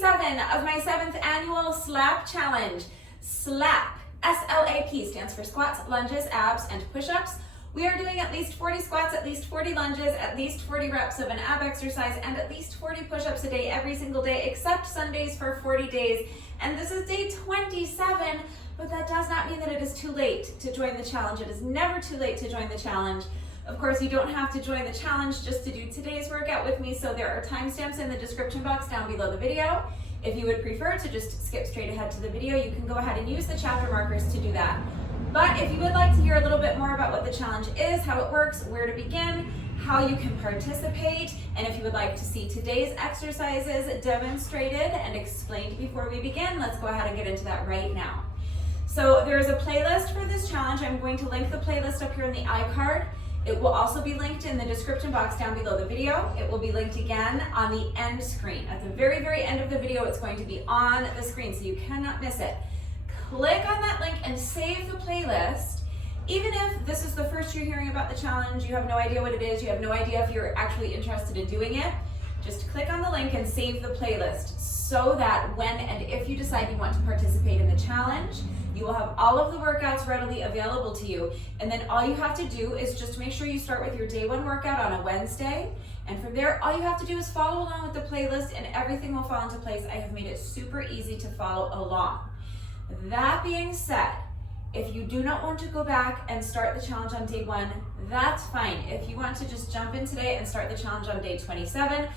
27 of my 7th annual SLAP challenge. SLAP, S-L-A-P, stands for squats, lunges, abs, and push-ups. We are doing at least 40 squats, at least 40 lunges, at least 40 reps of an ab exercise, and at least 40 push-ups a day every single day, except Sundays for 40 days. And this is day 27, but that does not mean that it is too late to join the challenge. It is never too late to join the challenge. Of course, you don't have to join the challenge just to do today's workout with me, so there are timestamps in the description box down below the video. If you would prefer to just skip straight ahead to the video, you can go ahead and use the chapter markers to do that. But if you would like to hear a little bit more about what the challenge is, how it works, where to begin, how you can participate, and if you would like to see today's exercises demonstrated and explained before we begin, let's go ahead and get into that right now. So there is a playlist for this challenge. I'm going to link the playlist up here in the iCard. It will also be linked in the description box down below the video. It will be linked again on the end screen. At the very, very end of the video, it's going to be on the screen, so you cannot miss it. Click on that link and save the playlist. Even if this is the first you're hearing about the challenge, you have no idea what it is, you have no idea if you're actually interested in doing it, just click on the link and save the playlist so that when and if you decide you want to participate in the challenge, you will have all of the workouts readily available to you. And then all you have to do is just make sure you start with your day one workout on a Wednesday. And from there, all you have to do is follow along with the playlist and everything will fall into place. I have made it super easy to follow along. That being said, if you do not want to go back and start the challenge on day one, that's fine. If you want to just jump in today and start the challenge on day 27,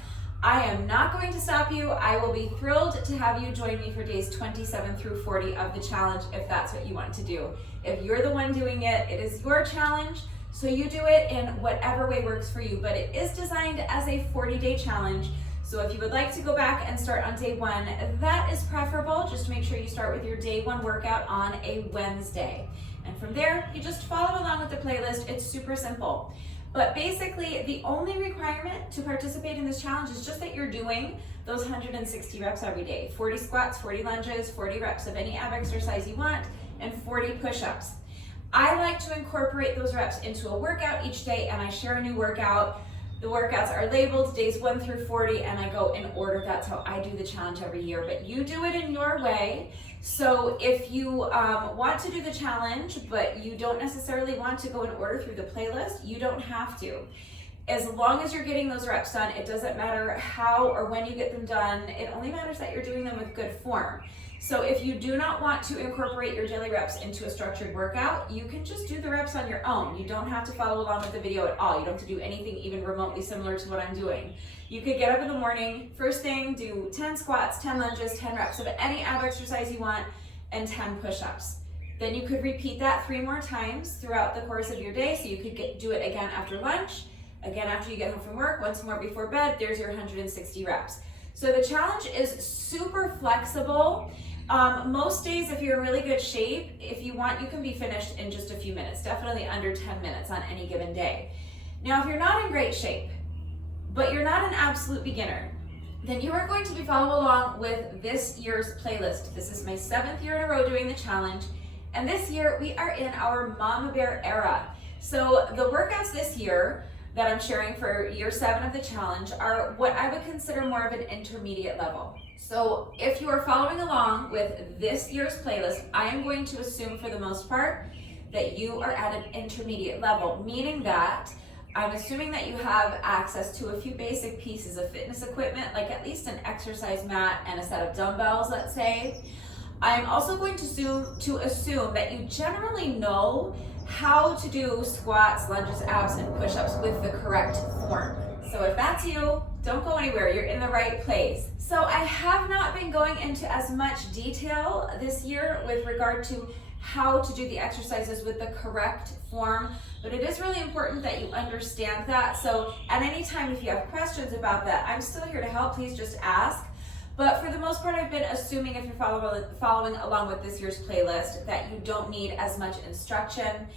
I am not going to stop you. I will be thrilled to have you join me for days 27 through 40 of the challenge if that's what you want to do. If you're the one doing it, it is your challenge, so you do it in whatever way works for you, but it is designed as a 40-day challenge. So if you would like to go back and start on day one, that is preferable. Just make sure you start with your day one workout on a Wednesday. And from there, you just follow along with the playlist. It's super simple. But basically, the only requirement to participate in this challenge is just that you're doing those 160 reps every day. 40 squats, 40 lunges, 40 reps of any ab exercise you want, and 40 push-ups. I like to incorporate those reps into a workout each day, and I share a new workout. The workouts are labeled days 1 through 40, and I go in order. That's how I do the challenge every year, but you do it in your way. So if you want to do the challenge, but you don't necessarily want to go in order through the playlist, you don't have to. As long as you're getting those reps done, it doesn't matter how or when you get them done. It only matters that you're doing them with good form. So if you do not want to incorporate your daily reps into a structured workout, you can just do the reps on your own. You don't have to follow along with the video at all. You don't have to do anything even remotely similar to what I'm doing. You could get up in the morning, first thing, do 10 squats, 10 lunges, 10 reps of any ab exercise you want, and 10 push-ups. Then you could repeat that 3 more times throughout the course of your day. So you could do it again after lunch, again after you get home from work, once more before bed. There's your 160 reps. So the challenge is super flexible. Most days, if you're in really good shape, if you want, you can be finished in just a few minutes, definitely under 10 minutes on any given day. Now, if you're not in great shape, but you're not an absolute beginner, then you are going to be following along with this year's playlist. This is my 7th year in a row doing the challenge, and this year we are in our Mama Bear era. So the workouts this year that I'm sharing for year 7 of the challenge are what I would consider more of an intermediate level. So if you are following along with this year's playlist, I am going to assume for the most part that you are at an intermediate level, meaning that I'm assuming that you have access to a few basic pieces of fitness equipment, like at least an exercise mat and a set of dumbbells, let's say. I'm also going to assume that you generally know how to do squats, lunges, abs, and push-ups with the correct form. So if that's you, don't go anywhere, you're in the right place. So I have not been going into as much detail this year with regard to how to do the exercises with the correct form, but it is really important that you understand that. So at any time, if you have questions about that, I'm still here to help. Please just ask. But for the most part, I've been assuming if you're following along with this year's playlist that you don't need as much instruction.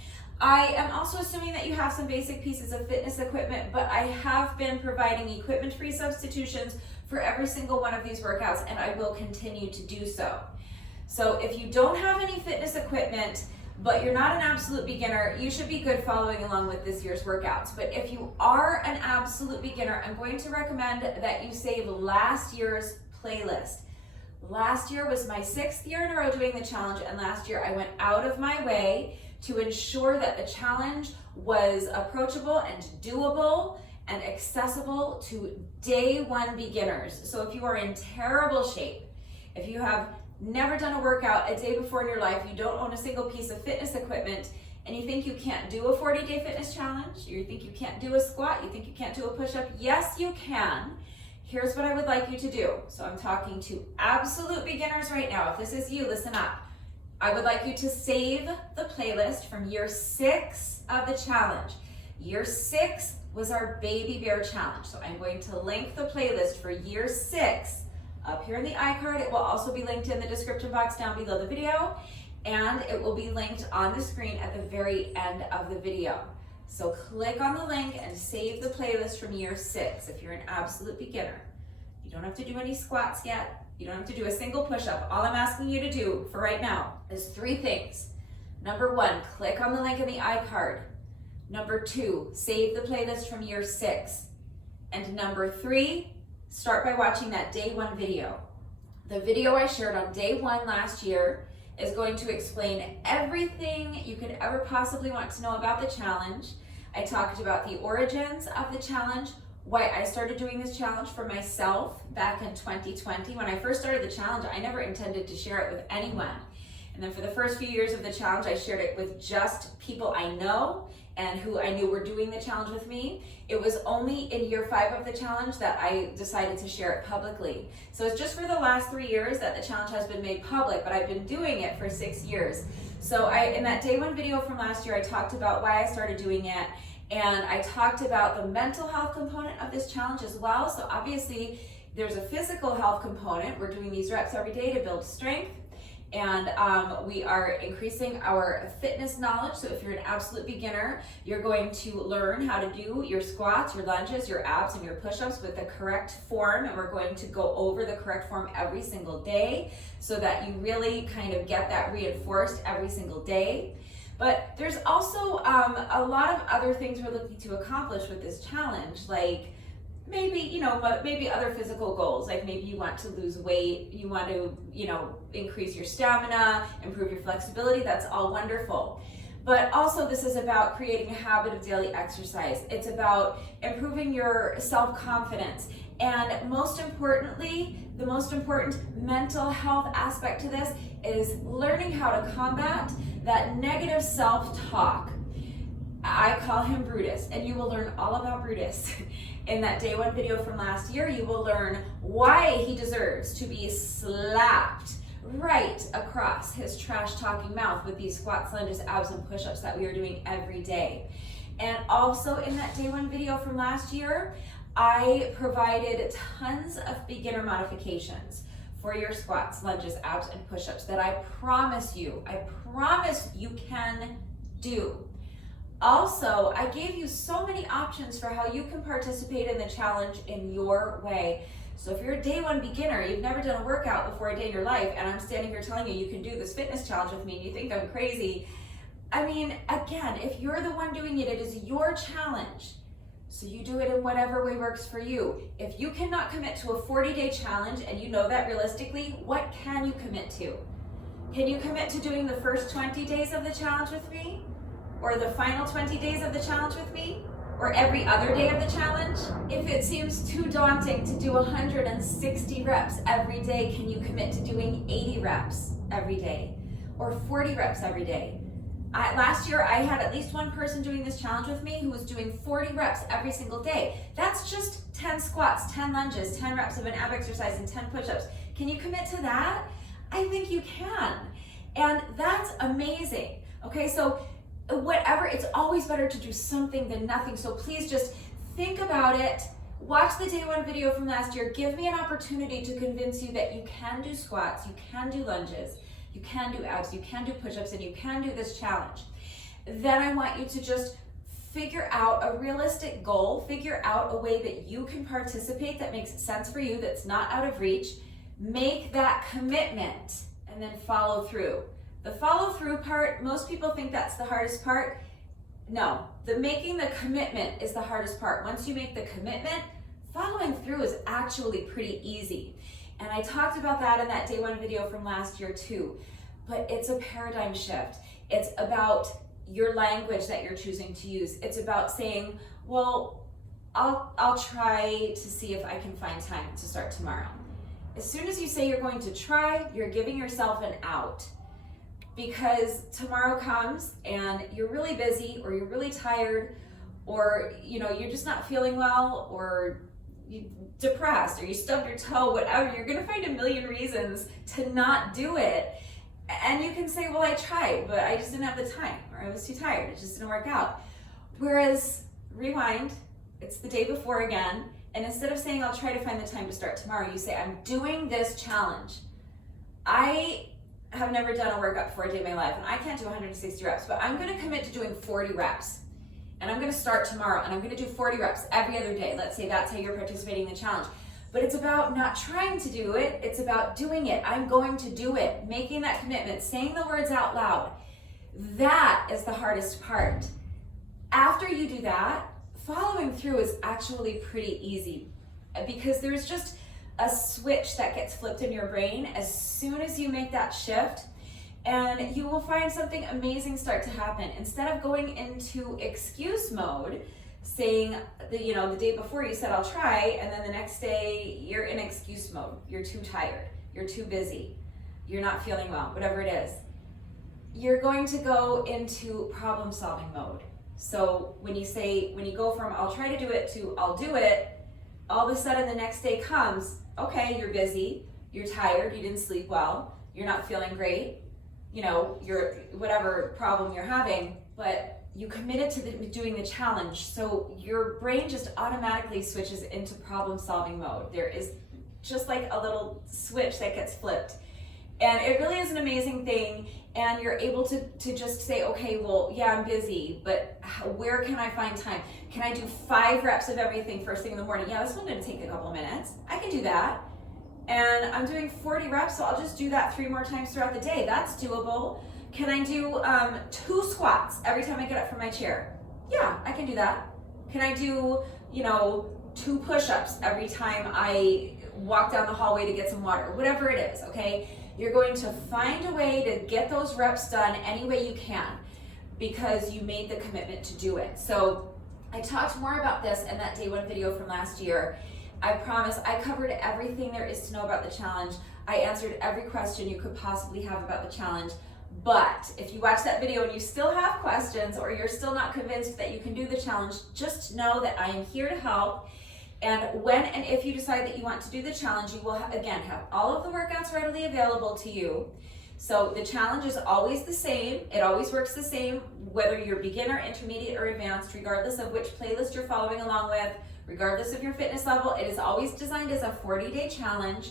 I am also assuming that you have some basic pieces of fitness equipment, but I have been providing equipment-free substitutions for every single one of these workouts, and I will continue to do so. So if you don't have any fitness equipment, but you're not an absolute beginner, you should be good following along with this year's workouts. But if you are an absolute beginner, I'm going to recommend that you save last year's playlist. Last year was my 6th year in a row doing the challenge, and last year I went out of my way to ensure that the challenge was approachable and doable and accessible to day one beginners. So if you are in terrible shape, if you have never done a workout a day before in your life, you don't own a single piece of fitness equipment, and you think you can't do a 40-day fitness challenge, you think you can't do a squat, you think you can't do a push-up, yes you can. Here's what I would like you to do. So I'm talking to absolute beginners right now. If this is you, listen up. I would like you to save the playlist from year 6 of the challenge. Year 6 was our baby bear challenge. So I'm going to link the playlist for year 6 up here in the iCard. It will also be linked in the description box down below the video, and it will be linked on the screen at the very end of the video. So click on the link and save the playlist from year 6 if you're an absolute beginner. You don't have to do any squats yet. You don't have to do a single push-up. All I'm asking you to do for right now is 3 things. Number 1, click on the link in the iCard. Number 2, save the playlist from year 6. And number 3, start by watching that day 1 video. The video I shared on day 1 last year is going to explain everything you could ever possibly want to know about the challenge. I talked about the origins of the challenge, why I started doing this challenge for myself back in 2020. When I first started the challenge, I never intended to share it with anyone. And then for the first few years of the challenge, I shared it with just people I know and who I knew were doing the challenge with me. It was only in year 5 of the challenge that I decided to share it publicly. So it's just for the last 3 years that the challenge has been made public, but I've been doing it for 6 years. So in that day 1 video from last year, I talked about why I started doing it, and I talked about the mental health component of this challenge as well. So obviously there's a physical health component. We're doing these reps every day to build strength. And we are increasing our fitness knowledge. So if you're an absolute beginner, you're going to learn how to do your squats, your lunges, your abs, and your push-ups with the correct form. And we're going to go over the correct form every single day so that you really kind of get that reinforced every single day. But there's also a lot of other things we're looking to accomplish with this challenge, like maybe other physical goals, like maybe you want to lose weight, you want to, increase your stamina, improve your flexibility. That's all wonderful. But also this is about creating a habit of daily exercise. It's about improving your self-confidence. And most importantly, the most important mental health aspect to this is learning how to combat that negative self-talk. I call him Brutus, and you will learn all about Brutus. In that day 1 video from last year, you will learn why he deserves to be slapped right across his trash-talking mouth with these squats, lunges, abs, and push-ups that we are doing every day. And also in that day 1 video from last year, I provided tons of beginner modifications for your squats, lunges, abs, and push-ups that I promise you can do. Also, I gave you so many options for how you can participate in the challenge in your way. So if you're a day 1 beginner, you've never done a workout before a day in your life, and I'm standing here telling you you can do this fitness challenge with me and you think I'm crazy. I mean, again, if you're the one doing it, it is your challenge. So you do it in whatever way works for you. If you cannot commit to a 40-day challenge and you know that realistically, what can you commit to? Can you commit to doing the first 20 days of the challenge with me? Or the final 20 days of the challenge with me? Or every other day of the challenge? If it seems too daunting to do 160 reps every day, can you commit to doing 80 reps every day? Or 40 reps every day? Last year, I had at least one person doing this challenge with me who was doing 40 reps every single day. That's just 10 squats, 10 lunges, 10 reps of an ab exercise, and 10 push-ups. Can you commit to that? I think you can. And that's amazing. Okay, so whatever, it's always better to do something than nothing. So please just think about it. Watch the day 1 video from last year. Give me an opportunity to convince you that you can do squats, you can do lunges, you can do abs, you can do push-ups, and you can do this challenge. Then I want you to just figure out a realistic goal, figure out a way that you can participate that makes sense for you, that's not out of reach. Make that commitment and then follow through. The follow through part, most people think that's the hardest part. No, making the commitment is the hardest part. Once you make the commitment, following through is actually pretty easy. And I talked about that in that day one video from last year too. But it's a paradigm shift. It's about your language that you're choosing to use. It's about saying, well, I'll try to see if I can find time to start tomorrow. As soon as you say you're going to try, you're giving yourself an out. Because tomorrow comes and you're really busy, or you're really tired, or you're just not feeling well, or you're depressed, or you stubbed your toe, whatever. You're gonna find a million reasons to not do it. And you can say, well, I tried, but I just didn't have the time, or I was too tired, it just didn't work out. Whereas, rewind, it's the day before again, and instead of saying, I'll try to find the time to start tomorrow, you say, I'm doing this challenge. I have never done a workout before a day in my life, and I can't do 160 reps, but I'm gonna commit to doing 40 reps. And I'm gonna start tomorrow, and I'm gonna do 40 reps every other day. Let's say that's how you're participating in the challenge. But it's about not trying to do it, it's about doing it. I'm going to do it, making that commitment, saying the words out loud. That is the hardest part. After you do that, following through is actually pretty easy, because there's just a switch that gets flipped in your brain as soon as you make that shift, and you will find something amazing start to happen. Instead of going into excuse mode, saying the day before you said I'll try, and then the next day you're in excuse mode, you're too tired, you're too busy, you're not feeling well, whatever it is, you're going to go into problem solving mode. So when you go from I'll try to do it to I'll do it, all of a sudden the next day comes, okay, you're busy, you're tired, you didn't sleep well, you're not feeling great, you're whatever problem you're having, but you committed to doing the challenge, so your brain just automatically switches into problem solving mode. There is just like a little switch that gets flipped. And it really is an amazing thing, and you're able to just say, okay, well, yeah, I'm busy, but where can I find time? Can I do 5 reps of everything first thing in the morning? Yeah, this one didn't take a couple minutes. I can do that. And I'm doing 40 reps, so I'll just do that 3 more times throughout the day. That's doable. Can I do 2 squats every time I get up from my chair? Yeah, I can do that. Can I do, 2 push-ups every time I walk down the hallway to get some water? Whatever it is, okay? You're going to find a way to get those reps done any way you can, because you made the commitment to do it. So I talked more about this in that day one video from last year. I promise I covered everything there is to know about the challenge. I answered every question you could possibly have about the challenge. But if you watch that video and you still have questions, or you're still not convinced that you can do the challenge, just know that I am here to help. And when and if you decide that you want to do the challenge, you will again have all of the workouts readily available to you. So the challenge is always the same. It always works the same, whether you're beginner, intermediate, or advanced, regardless of which playlist you're following along with, regardless of your fitness level. It is always designed as a 40-day challenge.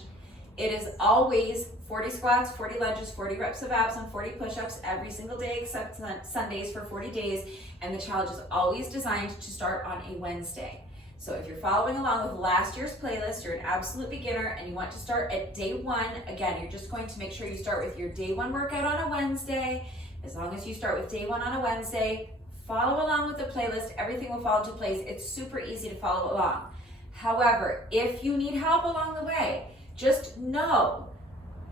It is always 40 squats, 40 lunges, 40 reps of abs, and 40 push-ups every single day except Sundays for 40 days. And the challenge is always designed to start on a Wednesday. So if you're following along with last year's playlist, you're an absolute beginner and you want to start at day 1, again, you're just going to make sure you start with your day 1 workout on a Wednesday. As long as you start with day 1 on a Wednesday, follow along with the playlist, everything will fall into place. It's super easy to follow along. However, if you need help along the way, just know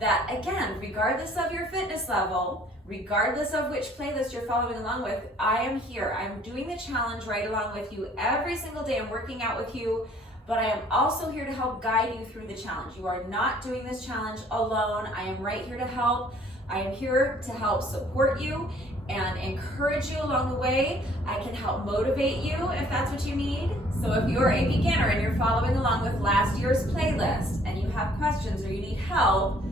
that, again, regardless of your fitness level, regardless of which playlist you're following along with, I am here. I'm doing the challenge right along with you every single day. I'm working out with you, but I am also here to help guide you through the challenge. You are not doing this challenge alone. I am right here to help. I am here to help support you and encourage you along the way. I can help motivate you if that's what you need. So if you're a beginner and you're following along with last year's playlist and you have questions or you need help,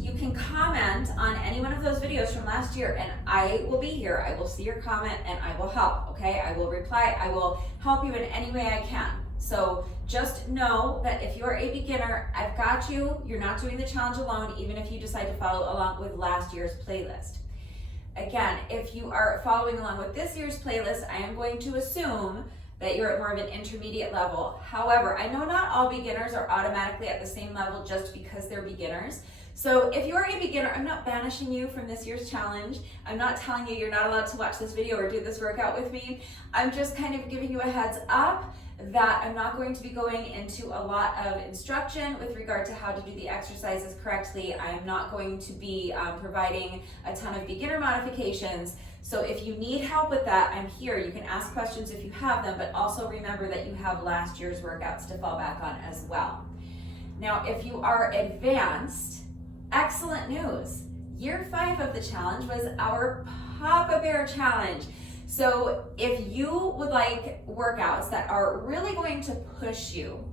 you can comment on any one of those videos from last year and I will be here. I will see your comment and I will help, okay? I will reply. I will help you in any way I can. So just know that if you're a beginner, I've got you. You're not doing the challenge alone, even if you decide to follow along with last year's playlist. Again, if you are following along with this year's playlist, I am going to assume that you're at more of an intermediate level. However, I know not all beginners are automatically at the same level just because they're beginners. So if you're a beginner, I'm not banishing you from this year's challenge. I'm not telling you you're not allowed to watch this video or do this workout with me. I'm just kind of giving you a heads up that I'm not going to be going into a lot of instruction with regard to how to do the exercises correctly. I'm not going to be providing a ton of beginner modifications. So if you need help with that, I'm here. You can ask questions if you have them, but also remember that you have last year's workouts to fall back on as well. Now, if you are advanced, excellent news. Year 5 of the challenge was our Papa Bear Challenge. So if you would like workouts that are really going to push you,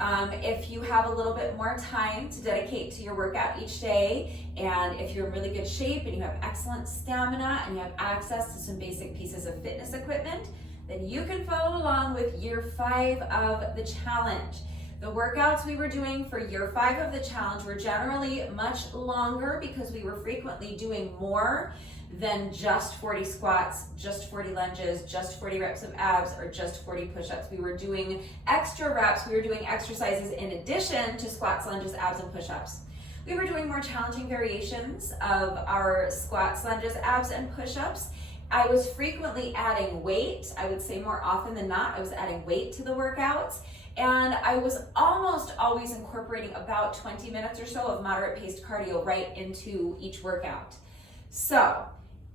if you have a little bit more time to dedicate to your workout each day, and if you're in really good shape and you have excellent stamina and you have access to some basic pieces of fitness equipment, then you can follow along with year 5 of the challenge. The workouts we were doing for year 5 of the challenge were generally much longer because we were frequently doing more than just 40 squats, just 40 lunges, just 40 reps of abs, or just 40 push-ups. We were doing extra reps. We were doing exercises in addition to squats, lunges, abs, and push-ups. We were doing more challenging variations of our squats, lunges, abs, and push-ups. I was frequently adding weight. I would say more often than not, I was adding weight to the workouts. And I was almost always incorporating about 20 minutes or so of moderate paced cardio right into each workout. So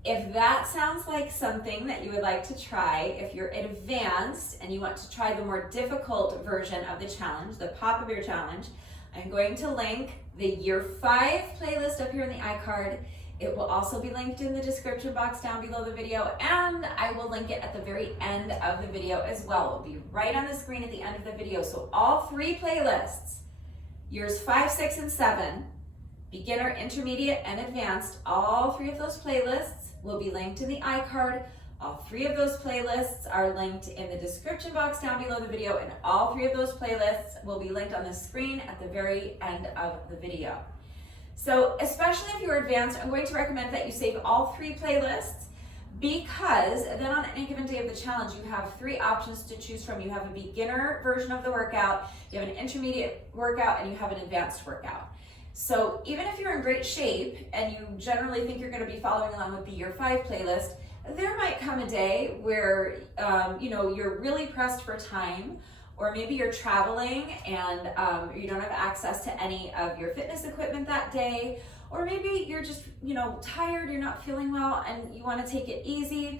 if that sounds like something that you would like to try, if you're advanced and you want to try the more difficult version of the challenge, the Papa Bear Challenge, I'm going to link the year 5 playlist up here in the iCard. It will also be linked in the description box down below the video, and I will link it at the very end of the video as well. It will be right on the screen at the end of the video. So all 3 playlists, years 5, 6, and 7, beginner, intermediate, and advanced, all 3 of those playlists will be linked in the iCard. All 3 of those playlists are linked in the description box down below the video, and all 3 of those playlists will be linked on the screen at the very end of the video. So especially if you're advanced, I'm going to recommend that you save all 3 playlists, because then on any given day of the challenge, you have 3 options to choose from. You have a beginner version of the workout, you have an intermediate workout, and you have an advanced workout. So even if you're in great shape and you generally think you're going to be following along with the year 5 playlist, there might come a day where you're really pressed for time, or maybe you're traveling and you don't have access to any of your fitness equipment that day, or maybe you're just tired, you're not feeling well, and you want to take it easy.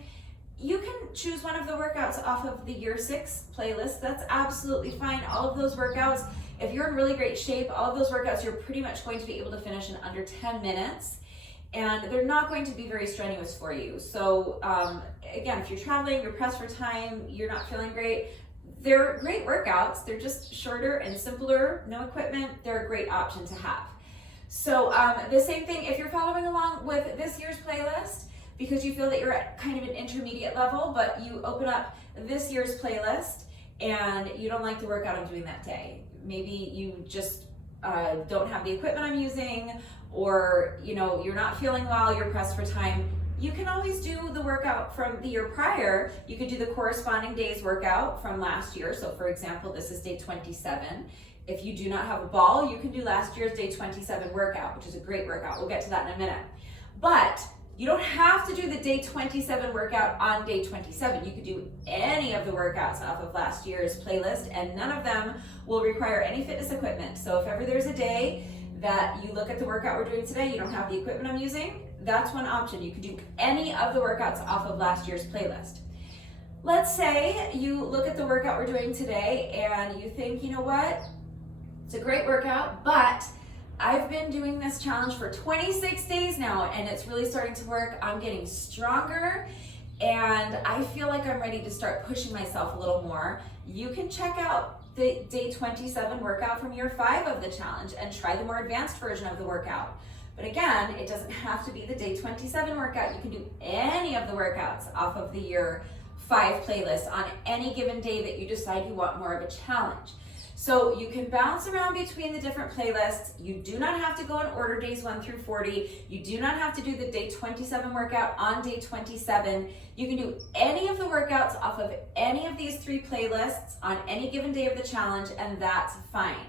You can choose one of the workouts off of the year 6 playlist. That's absolutely fine. All of those workouts, if you're in really great shape, all of those workouts you're pretty much going to be able to finish in under 10 minutes. And they're not going to be very strenuous for you. So again, if you're traveling, you're pressed for time, you're not feeling great, they're great workouts. They're just shorter and simpler, no equipment. They're a great option to have. So the same thing, if you're following along with this year's playlist, because you feel that you're at kind of an intermediate level, but you open up this year's playlist and you don't like the workout I'm doing that day. Maybe you just don't have the equipment I'm using, or you're not feeling well, you're pressed for time. You can always do the workout from the year prior. You could do the corresponding day's workout from last year. So for example, this is day 27. If you do not have a ball, you can do last year's day 27 workout, which is a great workout. We'll get to that in a minute. But you don't have to do the day 27 workout on day 27. You could do any of the workouts off of last year's playlist, and none of them will require any fitness equipment. So if ever there's a day that you look at the workout we're doing today, you don't have the equipment I'm using, that's one option. You could do any of the workouts off of last year's playlist. Let's say you look at the workout we're doing today and you think, you know what? It's a great workout, but I've been doing this challenge for 26 days now and it's really starting to work. I'm getting stronger and I feel like I'm ready to start pushing myself a little more. You can check out the day 27 workout from year 5 of the challenge and try the more advanced version of the workout. But again, it doesn't have to be the day 27 workout. You can do any of the workouts off of the year 5 playlist on any given day that you decide you want more of a challenge. So you can bounce around between the different playlists. You do not have to go in order days 1 through 40. You do not have to do the day 27 workout on day 27. You can do any of the workouts off of any of these 3 playlists on any given day of the challenge, and that's fine.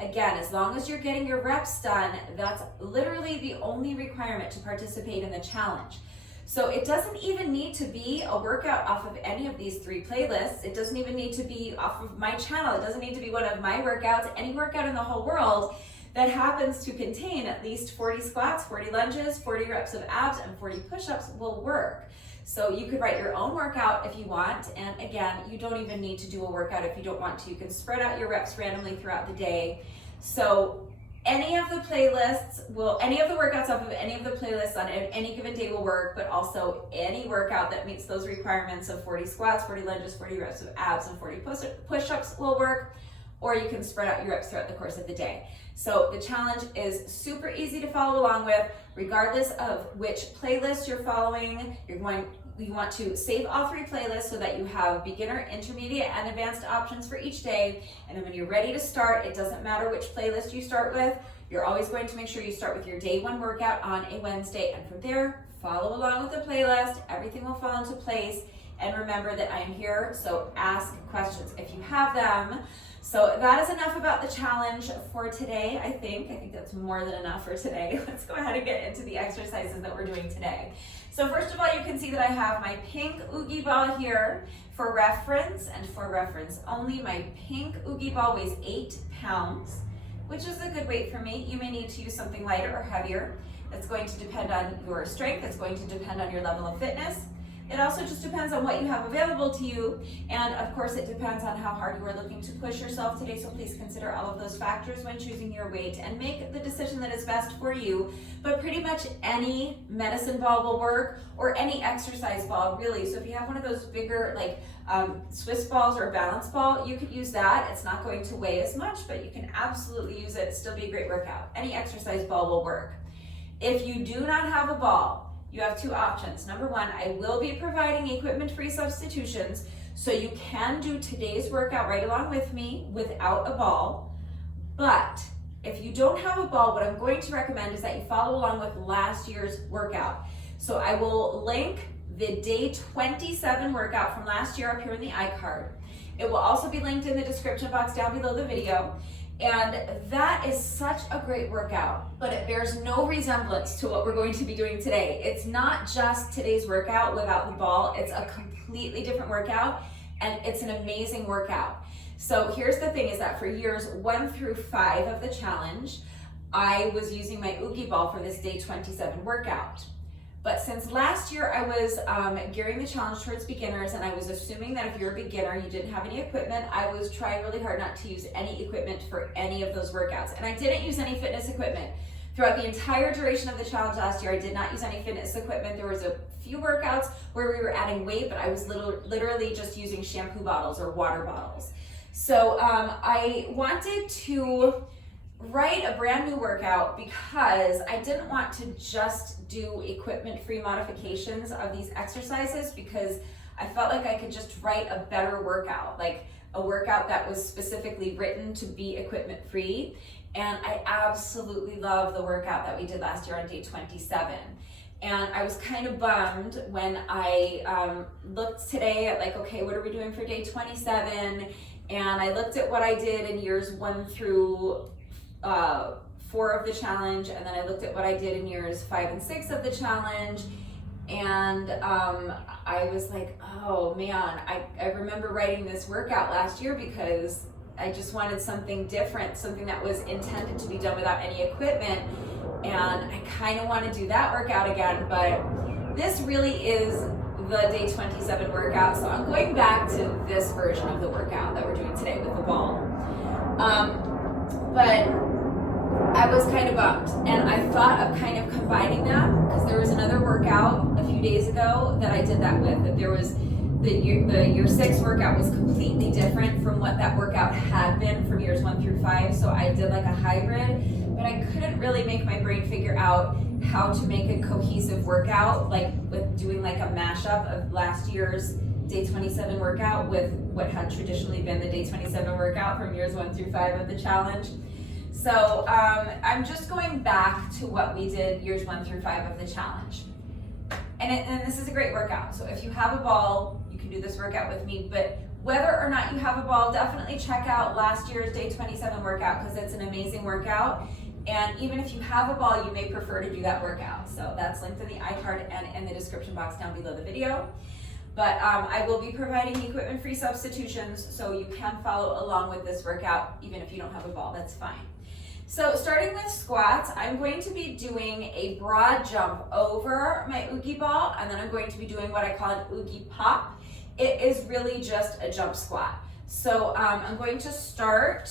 Again, as long as you're getting your reps done, that's literally the only requirement to participate in the challenge. So it doesn't even need to be a workout off of any of these 3 playlists. It doesn't even need to be off of my channel. It doesn't need to be one of my workouts. Any workout in the whole world that happens to contain at least 40 squats, 40 lunges, 40 reps of abs, and 40 push-ups will work. So you could write your own workout if you want. And again, you don't even need to do a workout if you don't want to. You can spread out your reps randomly throughout the day. So any of the playlists any of the workouts off of any of the playlists on any given day will work, but also any workout that meets those requirements of 40 squats, 40 lunges, 40 reps of abs, and 40 push-ups will work, or you can spread out your reps throughout the course of the day. So the challenge is super easy to follow along with, regardless of which playlist you're following. You want to save all 3 playlists so that you have beginner, intermediate, and advanced options for each day. And then when you're ready to start, it doesn't matter which playlist you start with. You're always going to make sure you start with your day 1 workout on a Wednesday. And from there, follow along with the playlist. Everything will fall into place. And remember that I am here, so ask questions if you have them. So that is enough about the challenge for today, I think. I think that's more than enough for today. Let's go ahead and get into the exercises that we're doing today. So first of all, you can see that I have my pink Oogie ball here for reference, and for reference only, my pink Oogie ball weighs 8 pounds, which is a good weight for me. You may need to use something lighter or heavier. It's going to depend on your strength. It's going to depend on your level of fitness. It also just depends on what you have available to you, and of course it depends on how hard you are looking to push yourself today, so please consider all of those factors when choosing your weight and make the decision that is best for you. But pretty much any medicine ball will work, or any exercise ball, really. So if you have one of those bigger, like Swiss balls or a balance ball, you could use that. It's not going to weigh as much, but you can absolutely use it. It'll still be a great workout. Any exercise ball will work. If you do not have a ball, you have 2 options. Number 1, I will be providing equipment-free substitutions, so you can do today's workout right along with me without a ball. But if you don't have a ball, what I'm going to recommend is that you follow along with last year's workout. So I will link the day 27 workout from last year up here in the iCard. It will also be linked in the description box down below the video. And that is such a great workout, but it bears no resemblance to what we're going to be doing today. It's not just today's workout without the ball. It's a completely different workout, and it's an amazing workout. So here's the thing, is that for years 1 through 5 of the challenge, I was using my Oogie ball for this day 27 workout. But since last year I was gearing the challenge towards beginners, and I was assuming that if you're a beginner, you didn't have any equipment, I was trying really hard not to use any equipment for any of those workouts. And I didn't use any fitness equipment. Throughout the entire duration of the challenge last year, I did not use any fitness equipment. There was a few workouts where we were adding weight, but I was literally just using shampoo bottles or water bottles. So I wanted to write a brand new workout because I didn't want to just do equipment-free modifications of these exercises, because I felt like I could just write a better workout, like a workout that was specifically written to be equipment-free. And I absolutely love the workout that we did last year on day 27. And I was kind of bummed when I looked today at, like, okay, what are we doing for day 27? And I looked at what I did in years 1 through 4 of the challenge, and then I looked at what I did in years 5 and 6 of the challenge, and I was like, oh man, I remember writing this workout last year because I just wanted something different, something that was intended to be done without any equipment, and I kind of want to do that workout again, but this really is the day 27 workout, so I'm going back to this version of the workout that we're doing today with the ball. But I was kind of bummed, and I thought of kind of combining them, because there was another workout a few days ago that I did that with, that there was the year 6 workout was completely different from what that workout had been from years 1 through 5, so I did like a hybrid, but I couldn't really make my brain figure out how to make a cohesive workout, like with doing like a mashup of last year's day 27 workout with what had traditionally been the day 27 workout from years 1 through 5 of the challenge. So I'm just going back to what we did years 1 through 5 of the challenge. And this is a great workout. So if you have a ball, you can do this workout with me, but whether or not you have a ball, definitely check out last year's day 27 workout, because it's an amazing workout. And even if you have a ball, you may prefer to do that workout. So that's linked in the iCard and in the description box down below the video. But I will be providing equipment-free substitutions, so you can follow along with this workout even if you don't have a ball, that's fine. So starting with squats, I'm going to be doing a broad jump over my oogie ball, and then I'm going to be doing what I call an oogie pop. It is really just a jump squat. So I'm going to start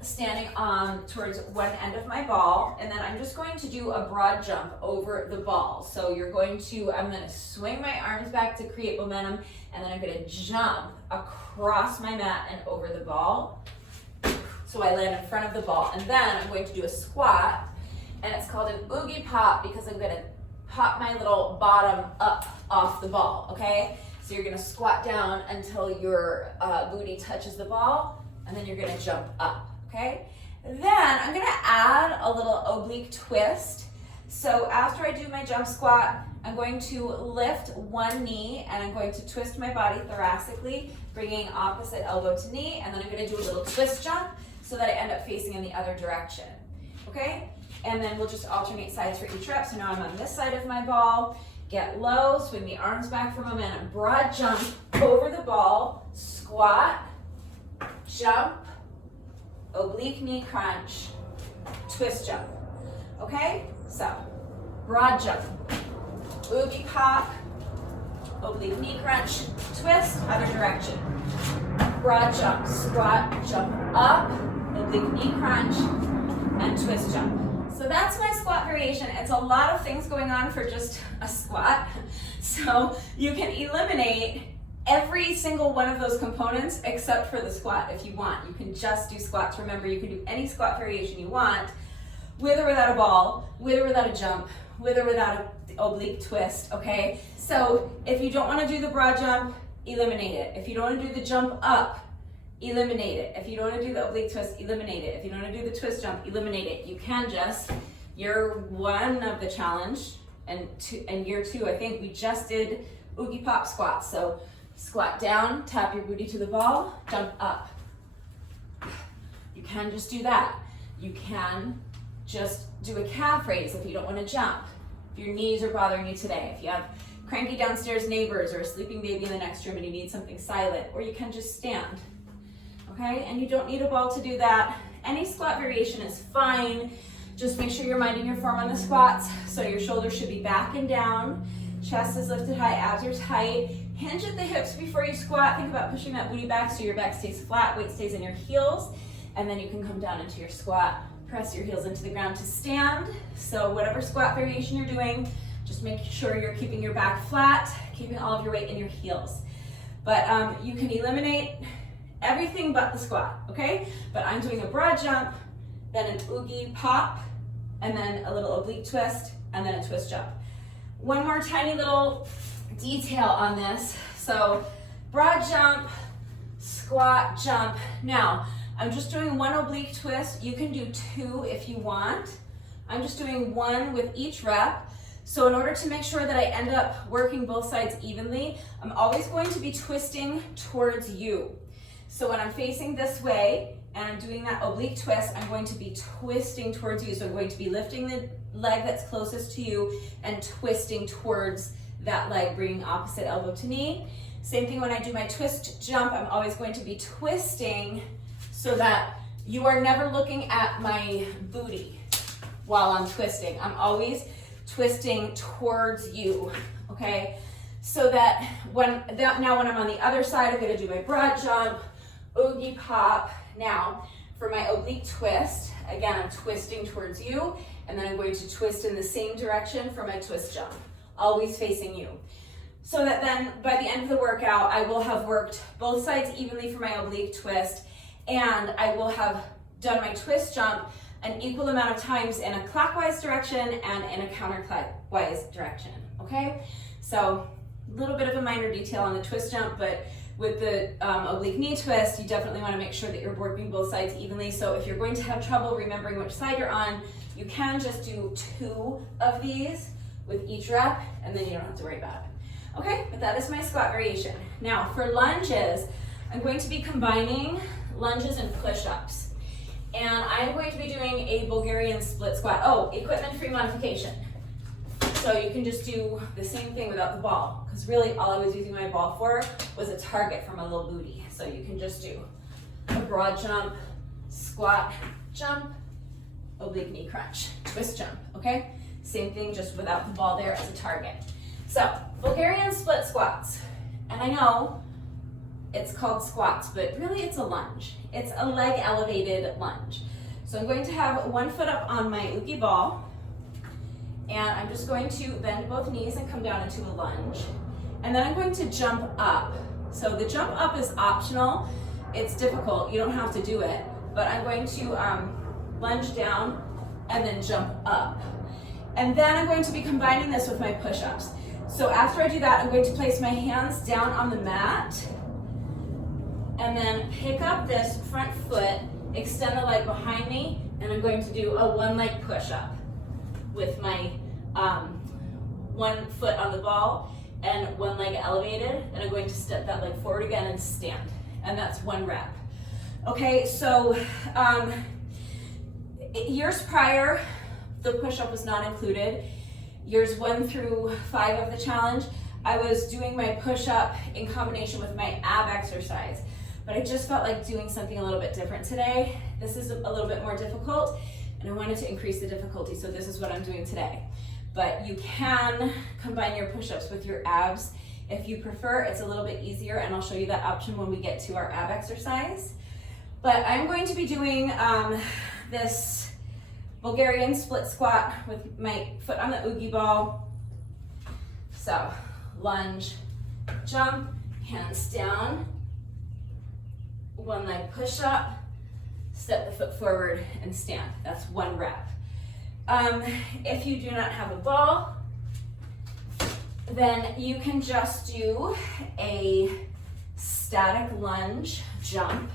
standing on towards one end of my ball, and then I'm just going to do a broad jump over the ball. So I'm going to swing my arms back to create momentum, and then I'm going to jump across my mat and over the ball. So I land in front of the ball, and then I'm going to do a squat, and it's called an oogie pop because I'm going to pop my little bottom up off the ball, okay? So you're going to squat down until your booty touches the ball, and then you're going to jump up. Okay, then I'm gonna add a little oblique twist. So after I do my jump squat, I'm going to lift one knee and I'm going to twist my body thoracically, bringing opposite elbow to knee, and then I'm gonna do a little twist jump so that I end up facing in the other direction, okay? And then we'll just alternate sides for each rep. So now I'm on this side of my ball, get low, swing the arms back for momentum, broad jump over the ball, squat, jump, oblique knee crunch, twist jump, okay? So, broad jump, oogie pop, oblique knee crunch, twist, other direction. Broad jump, squat, jump up, oblique knee crunch, and twist jump. So that's my squat variation. It's a lot of things going on for just a squat. So you can eliminate every single one of those components except for the squat if you want. You can just do squats. Remember, you can do any squat variation you want with or without a ball, with or without a jump, with or without an oblique twist, okay? So if you don't want to do the broad jump, eliminate it. If you don't want to do the jump up, eliminate it. If you don't want to do the oblique twist, eliminate it. If you don't want to do the twist jump, eliminate it. You can just, year one of the challenge, and year two, I think we just did oogie pop squats. So squat down, tap your booty to the ball, jump up. You can just do that. You can just do a calf raise if you don't want to jump. If your knees are bothering you today, if you have cranky downstairs neighbors or a sleeping baby in the next room and you need something silent, or you can just stand, okay? And you don't need a ball to do that. Any squat variation is fine. Just make sure you're minding your form on the squats. So your shoulders should be back and down. Chest is lifted high, abs are tight. Hinge at the hips before you squat. Think about pushing that booty back so your back stays flat, weight stays in your heels, and then you can come down into your squat. Press your heels into the ground to stand. So whatever squat variation you're doing, just make sure you're keeping your back flat, keeping all of your weight in your heels. But you can eliminate everything but the squat, okay? But I'm doing a broad jump, then an oogie pop, and then a little oblique twist, and then a twist jump. One more tiny little detail on this. So broad jump, squat, jump. Now, I'm just doing one oblique twist. You can do two if you want. I'm just doing one with each rep. So in order to make sure that I end up working both sides evenly, I'm always going to be twisting towards you. So when I'm facing this way and I'm doing that oblique twist, I'm going to be twisting towards you. So I'm going to be lifting the leg that's closest to you and twisting towards that leg, bringing opposite elbow to knee. Same thing when I do my twist jump, I'm always going to be twisting so that you are never looking at my booty while I'm twisting. I'm always twisting towards you, okay? So that now when I'm on the other side, I'm gonna do my broad jump, oogie pop. Now, for my oblique twist, again, I'm twisting towards you, and then I'm going to twist in the same direction for my twist jump, always facing you. So that then, by the end of the workout, I will have worked both sides evenly for my oblique twist, and I will have done my twist jump an equal amount of times in a clockwise direction and in a counterclockwise direction, okay? So, a little bit of a minor detail on the twist jump, but with the oblique knee twist, you definitely want to make sure that you're working both sides evenly. So if you're going to have trouble remembering which side you're on, you can just do two of these with each rep, and then you don't have to worry about it. Okay, but that is my squat variation. Now for lunges, I'm going to be combining lunges and push-ups. And I'm going to be doing a Bulgarian split squat. Oh, equipment-free modification. So you can just do the same thing without the ball, because really all I was using my ball for was a target for my little booty. So you can just do a broad jump, squat, jump, oblique knee crunch, twist jump, okay? Same thing, just without the ball there as a target. So, Bulgarian split squats. And I know it's called squats, but really it's a lunge. It's a leg elevated lunge. So I'm going to have one foot up on my oogie ball, and I'm just going to bend both knees and come down into a lunge. And then I'm going to jump up. So the jump up is optional. It's difficult, you don't have to do it, but I'm going to lunge down and then jump up. And then I'm going to be combining this with my push-ups. So after I do that, I'm going to place my hands down on the mat and then pick up this front foot, extend the leg behind me, and I'm going to do a one leg push-up with my one foot on the ball and one leg elevated, and I'm going to step that leg forward again and stand. And that's one rep. Okay, so years prior, the push-up was not included. Years 1 through 5 of the challenge, I was doing my push-up in combination with my ab exercise. But I just felt like doing something a little bit different today. This is a little bit more difficult, and I wanted to increase the difficulty, so this is what I'm doing today. But you can combine your push-ups with your abs. If you prefer, it's a little bit easier, and I'll show you that option when we get to our ab exercise. But I'm going to be doing this Bulgarian split squat with my foot on the oogie ball. So, lunge, jump, hands down, one leg push up, step the foot forward and stand. That's one rep. If you do not have a ball, then you can just do a static lunge, jump,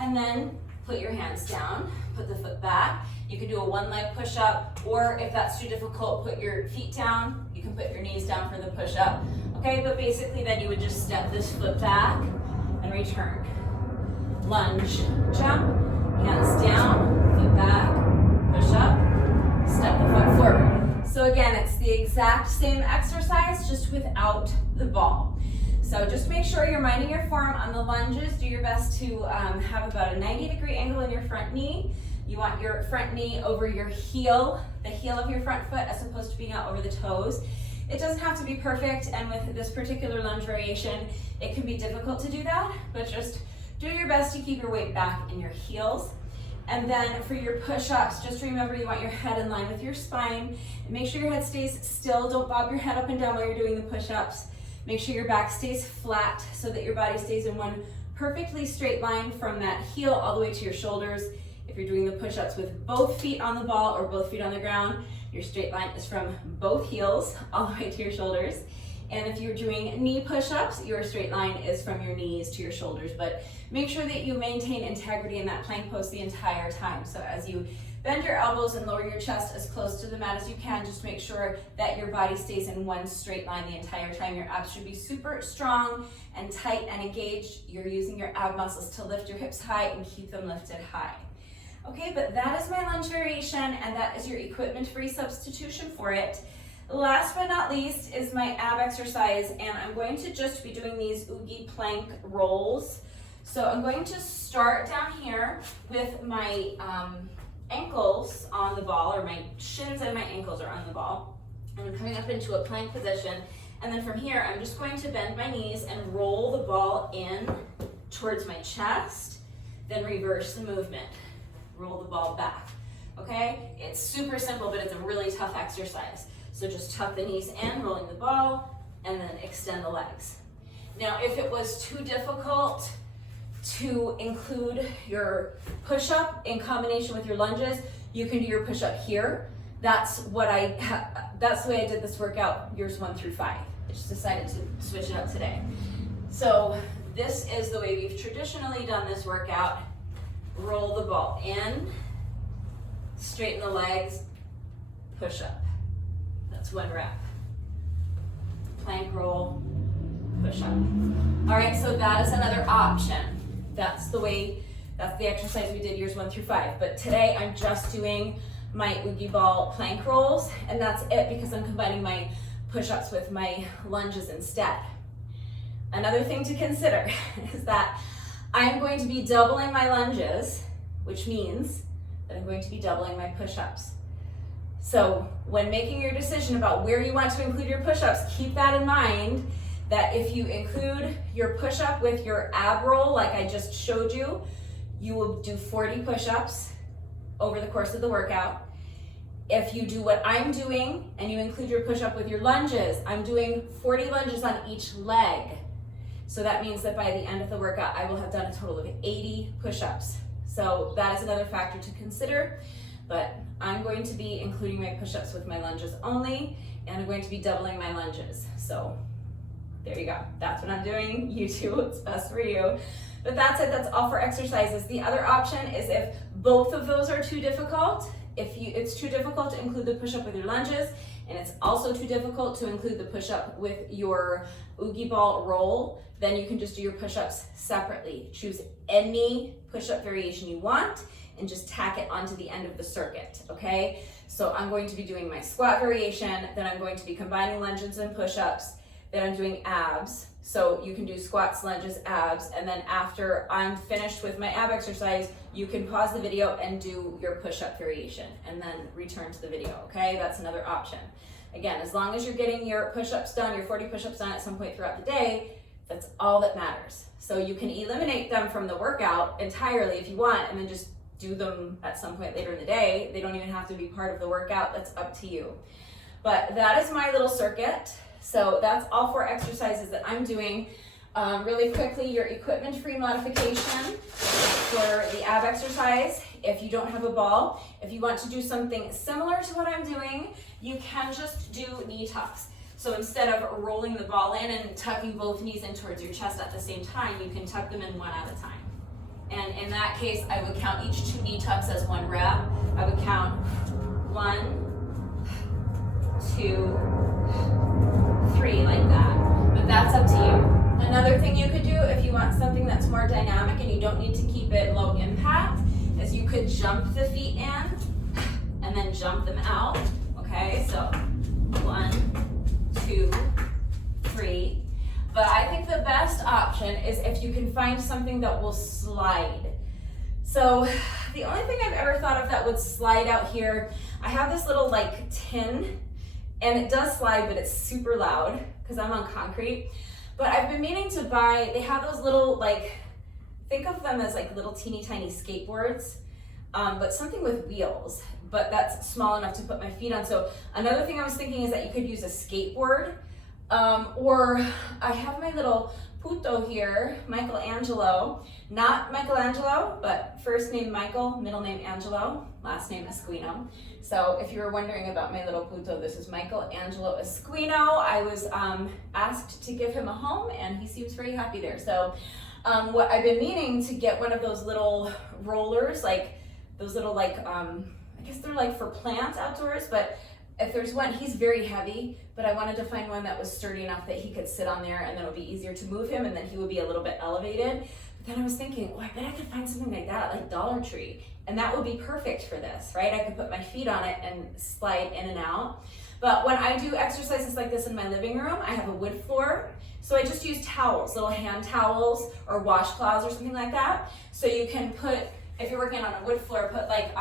and then put your hands down, put the foot back. You can do a one leg push up, or if that's too difficult, put your feet down. You can put your knees down for the push up. Okay, but basically then you would just step this foot back and return. Lunge, jump, hands down, foot back, push up, step the foot forward. So again, it's the exact same exercise, just without the ball. So just make sure you're minding your form on the lunges. Do your best to have about a 90-degree angle in your front knee. You want your front knee over your heel, the heel of your front foot, as opposed to being out over the toes. It doesn't have to be perfect, and with this particular lunge variation, it can be difficult to do that, but just do your best to keep your weight back in your heels. And then for your push-ups, just remember you want your head in line with your spine. And make sure your head stays still. Don't bob your head up and down while you're doing the push-ups. Make sure your back stays flat so that your body stays in one perfectly straight line from that heel all the way to your shoulders. If you're doing the push-ups with both feet on the ball or both feet on the ground, your straight line is from both heels all the way to your shoulders. And if you're doing knee push-ups, your straight line is from your knees to your shoulders. But make sure that you maintain integrity in that plank pose the entire time. So as you bend your elbows and lower your chest as close to the mat as you can, just make sure that your body stays in one straight line the entire time. Your abs should be super strong and tight and engaged. You're using your ab muscles to lift your hips high and keep them lifted high. Okay, but that is my lunge variation, and that is your equipment-free substitution for it. Last but not least is my ab exercise, and I'm going to just be doing these oogie plank rolls. So I'm going to start down here with my ankles on the ball, or my shins and my ankles are on the ball. And I'm coming up into a plank position, and then from here I'm just going to bend my knees and roll the ball in towards my chest, then reverse the movement. Roll the ball back, okay? It's super simple, but it's a really tough exercise. So just tuck the knees in, rolling the ball, and then extend the legs. Now, if it was too difficult to include your push-up in combination with your lunges, you can do your push-up here. That's the way I did this workout years 1 through 5. I just decided to switch it up today. So this is the way we've traditionally done this workout. Roll the ball in, straighten the legs, push up. That's one rep. Plank roll, push up. All right, so that is another option. That's That's the exercise we did years 1 through 5. But today I'm just doing my Oogie Ball plank rolls, and that's it because I'm combining my push-ups with my lunges instead. Another thing to consider is that I'm going to be doubling my lunges, which means that I'm going to be doubling my push-ups. So when making your decision about where you want to include your push-ups, keep that in mind, that if you include your push-up with your ab roll, like I just showed you, you will do 40 push-ups over the course of the workout. If you do what I'm doing and you include your push-up with your lunges, I'm doing 40 lunges on each leg. So that means that by the end of the workout, I will have done a total of 80 push-ups. So that is another factor to consider, but I'm going to be including my push-ups with my lunges only, and I'm going to be doubling my lunges. So there you go. That's what I'm doing. You do what's best for you. But that's it. That's all for exercises. The other option is if both of those are too difficult, it's too difficult to include the push-up with your lunges, and it's also too difficult to include the push-up with your Oogie Ball roll, then you can just do your push-ups separately. Choose any push-up variation you want and just tack it onto the end of the circuit, okay? So I'm going to be doing my squat variation, then I'm going to be combining lunges and push-ups, then I'm doing abs. So you can do squats, lunges, abs, and then after I'm finished with my ab exercise, you can pause the video and do your push-up variation and then return to the video, okay? That's another option. Again, as long as you're getting your push-ups done, your 40 push-ups done at some point throughout the day, that's all that matters. So you can eliminate them from the workout entirely if you want, and then just do them at some point later in the day. They don't even have to be part of the workout. That's up to you. But that is my little circuit. So that's all 4 exercises that I'm doing. Really quickly, your equipment-free modification for the ab exercise. If you don't have a ball, if you want to do something similar to what I'm doing, you can just do knee tucks. So instead of rolling the ball in and tucking both knees in towards your chest at the same time, you can tuck them in one at a time. And in that case, I would count each 2 knee tucks as 1 rep. I would count 1, 2, 3, like that. But that's up to you. Another thing you could do if you want something that's more dynamic and you don't need to keep it low impact is you could jump the feet in and then jump them out. Okay, so 1, 2, 3. But I think the best option is if you can find something that will slide. So the only thing I've ever thought of that would slide out here, I have this little like tin, and it does slide, but it's super loud because I'm on concrete. But I've been meaning to buy, they have those little like, think of them as like little teeny tiny skateboards, but something with wheels, but that's small enough to put my feet on. So another thing I was thinking is that you could use a skateboard, or I have my little puto here, Michelangelo, not Michelangelo, but first name Michael, middle name Angelo, last name Asquino. So if you were wondering about my little puto, this is Michelangelo Asquino. I was asked to give him a home and he seems very happy there. So what I've been meaning to get one of those little rollers, like those little like, I guess they're like for plants outdoors, but if there's one, he's very heavy, but I wanted to find one that was sturdy enough that he could sit on there and then it would be easier to move him and then he would be a little bit elevated. But then I was thinking, oh, I bet I could find something like that at like Dollar Tree. And that would be perfect for this, right? I could put my feet on it and slide in and out. But when I do exercises like this in my living room, I have a wood floor. So I just use towels, little hand towels or washcloths or something like that. So you can put, if you're working on a wood floor, put like,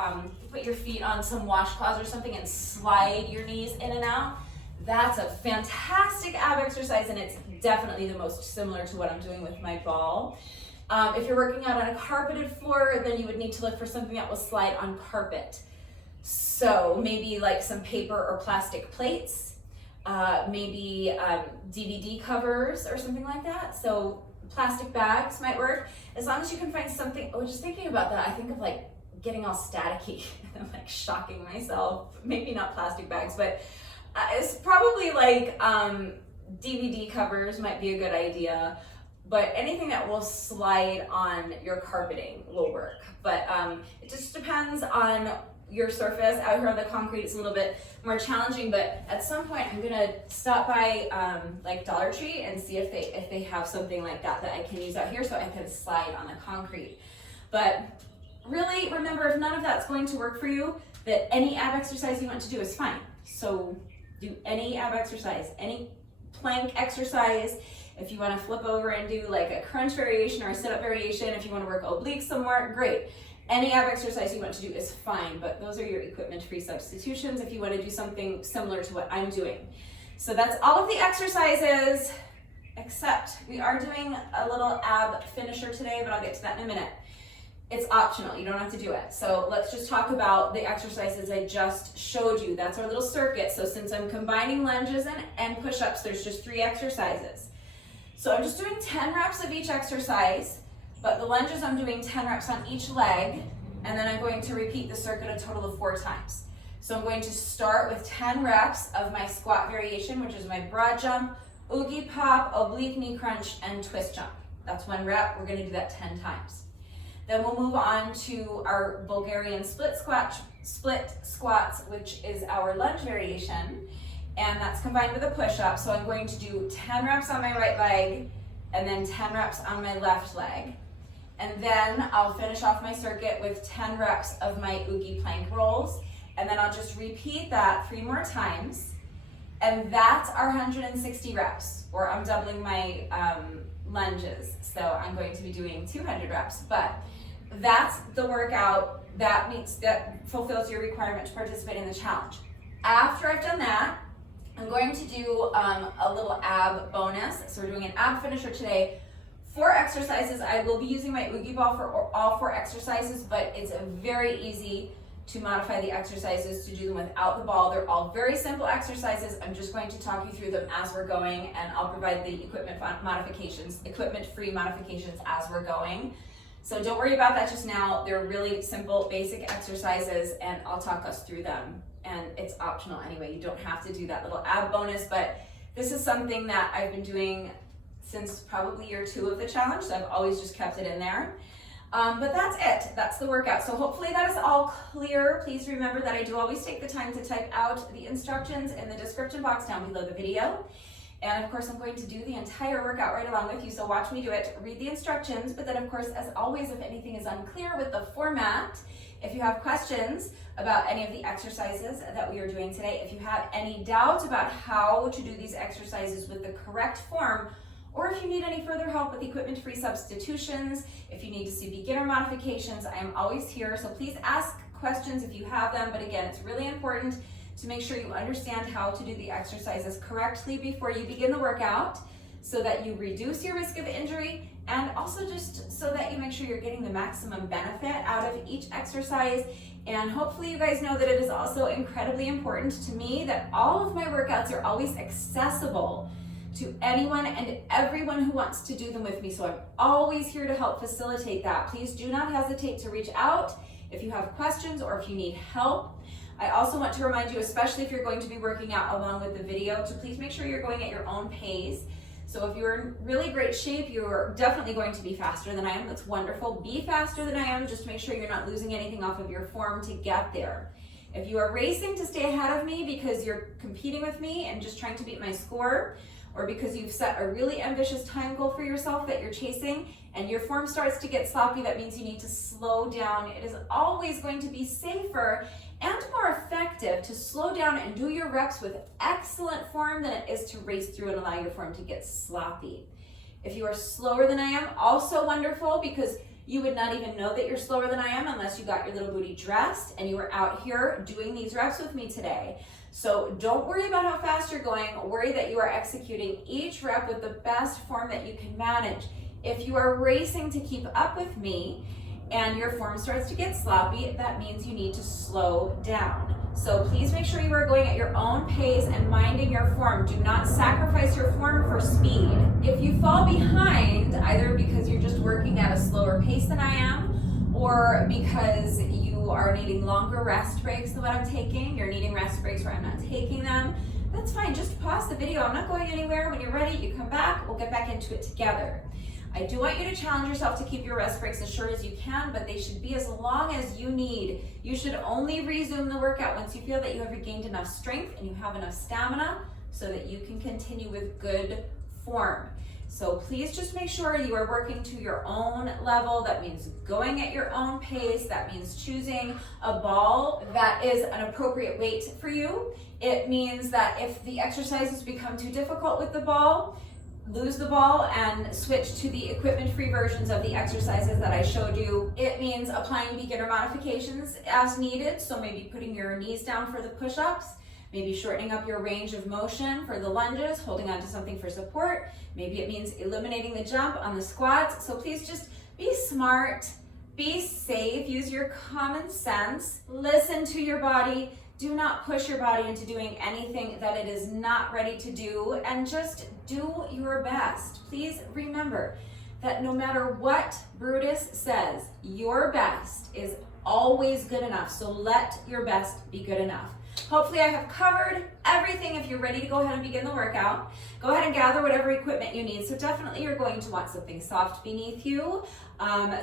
put your feet on some washcloths or something and slide your knees in and out. That's a fantastic ab exercise, and it's definitely the most similar to what I'm doing with my ball. If you're working out on a carpeted floor, then you would need to look for something that will slide on carpet. So maybe like some paper or plastic plates, maybe DVD covers or something like that. So plastic bags might work, as long as you can find something. Oh, just thinking about that, I think of like getting all staticky and like shocking myself. Maybe not plastic bags, but it's probably like DVD covers might be a good idea. But anything that will slide on your carpeting will work. But it just depends on your surface. Out here on the concrete, it's a little bit more challenging, but at some point I'm gonna stop by like Dollar Tree and see if they have something like that that I can use out here so I can slide on the concrete. But really remember, if none of that's going to work for you, that any ab exercise you want to do is fine. So do any ab exercise, any plank exercise. If you want to flip over and do like a crunch variation or a sit-up variation, if you want to work obliques somewhere, great. Any ab exercise you want to do is fine, but those are your equipment-free substitutions if you want to do something similar to what I'm doing. So that's all of the exercises, except we are doing a little ab finisher today, but I'll get to that in a minute. It's optional, you don't have to do it. So let's just talk about the exercises I just showed you. That's our little circuit. So since I'm combining lunges and push-ups, there's just 3 exercises. So I'm just doing 10 reps of each exercise, but the lunges I'm doing 10 reps on each leg, and then I'm going to repeat the circuit a total of 4 times. So I'm going to start with 10 reps of my squat variation, which is my broad jump, oogie pop, oblique knee crunch, and twist jump. That's 1 rep. We're going to do that 10 times. Then we'll move on to our Bulgarian split squats, which is our lunge variation, and that's combined with a push-up. So I'm going to do 10 reps on my right leg, and then 10 reps on my left leg. And then I'll finish off my circuit with 10 reps of my oogie plank rolls, and then I'll just repeat that 3 more times. And that's our 160 reps, or I'm doubling my lunges. So I'm going to be doing 200 reps, but that's the workout that fulfills your requirement to participate in the challenge. After I've done that, I'm going to do a little ab bonus. So we're doing an ab finisher today. 4 exercises. I will be using my oogie ball for all 4 exercises, but it's very easy to modify the exercises to do them without the ball. They're all very simple exercises. I'm just going to talk you through them as we're going, and I'll provide the equipment-free modifications as we're going. So don't worry about that just now. They're really simple, basic exercises, and I'll talk us through them. And it's optional anyway. You don't have to do that little ab bonus, but this is something that I've been doing since probably year 2 of the challenge, so I've always just kept it in there. But that's it. That's the workout. So hopefully that is all clear. Please remember that I do always take the time to type out the instructions in the description box down below the video. And of course, I'm going to do the entire workout right along with you, so watch me do it, read the instructions, but then of course, as always, if anything is unclear with the format, if you have questions about any of the exercises that we are doing today, if you have any doubt about how to do these exercises with the correct form, or if you need any further help with equipment-free substitutions, if you need to see beginner modifications, I am always here, so please ask questions if you have them, but again, it's really important to make sure you understand how to do the exercises correctly before you begin the workout so that you reduce your risk of injury, and also just so that you make sure you're getting the maximum benefit out of each exercise. And hopefully you guys know that it is also incredibly important to me that all of my workouts are always accessible to anyone and everyone who wants to do them with me. So I'm always here to help facilitate that. Please do not hesitate to reach out if you have questions or if you need help. I also want to remind you, especially if you're going to be working out along with the video, to please make sure you're going at your own pace. So if you're in really great shape, you're definitely going to be faster than I am. That's wonderful. Be faster than I am. Just make sure you're not losing anything off of your form to get there. If you are racing to stay ahead of me because you're competing with me and just trying to beat my score, or because you've set a really ambitious time goal for yourself that you're chasing and your form starts to get sloppy, that means you need to slow down. It is always going to be safer and more effective to slow down and do your reps with excellent form than it is to race through and allow your form to get sloppy. If you are slower than I am, also wonderful, because you would not even know that you're slower than I am unless you got your little booty dressed and you were out here doing these reps with me today. So don't worry about how fast you're going. Worry that you are executing each rep with the best form that you can manage. If you are racing to keep up with me and your form starts to get sloppy, that means you need to slow down. So please make sure you are going at your own pace and minding your form. Do not sacrifice your form for speed. If you fall behind, either because you're just working at a slower pace than I am, or because you are needing longer rest breaks than what I'm taking, you're needing rest breaks where I'm not taking them, that's fine. Just pause the video. I'm not going anywhere. When you're ready, you come back. We'll get back into it together. I do want you to challenge yourself to keep your rest breaks as short as you can, but they should be as long as you need. You should only resume the workout once you feel that you have regained enough strength and you have enough stamina so that you can continue with good form. So please just make sure you are working to your own level. That means going at your own pace. That means choosing a ball that is an appropriate weight for you. It means that if the exercises become too difficult with the ball, lose the ball and switch to the equipment-free versions of the exercises that I showed you. It means applying beginner modifications as needed. So maybe putting your knees down for the push-ups, maybe shortening up your range of motion for the lunges, holding on to something for support. Maybe it means eliminating the jump on the squats. So please just be smart, be safe, use your common sense, listen to your body. Do not push your body into doing anything that it is not ready to do, and just do your best. Please remember that no matter what Brutus says, your best is always good enough. So let your best be good enough. Hopefully I have covered everything. If you're ready to go ahead and begin the workout, go ahead and gather whatever equipment you need. So definitely you're going to want something soft beneath you.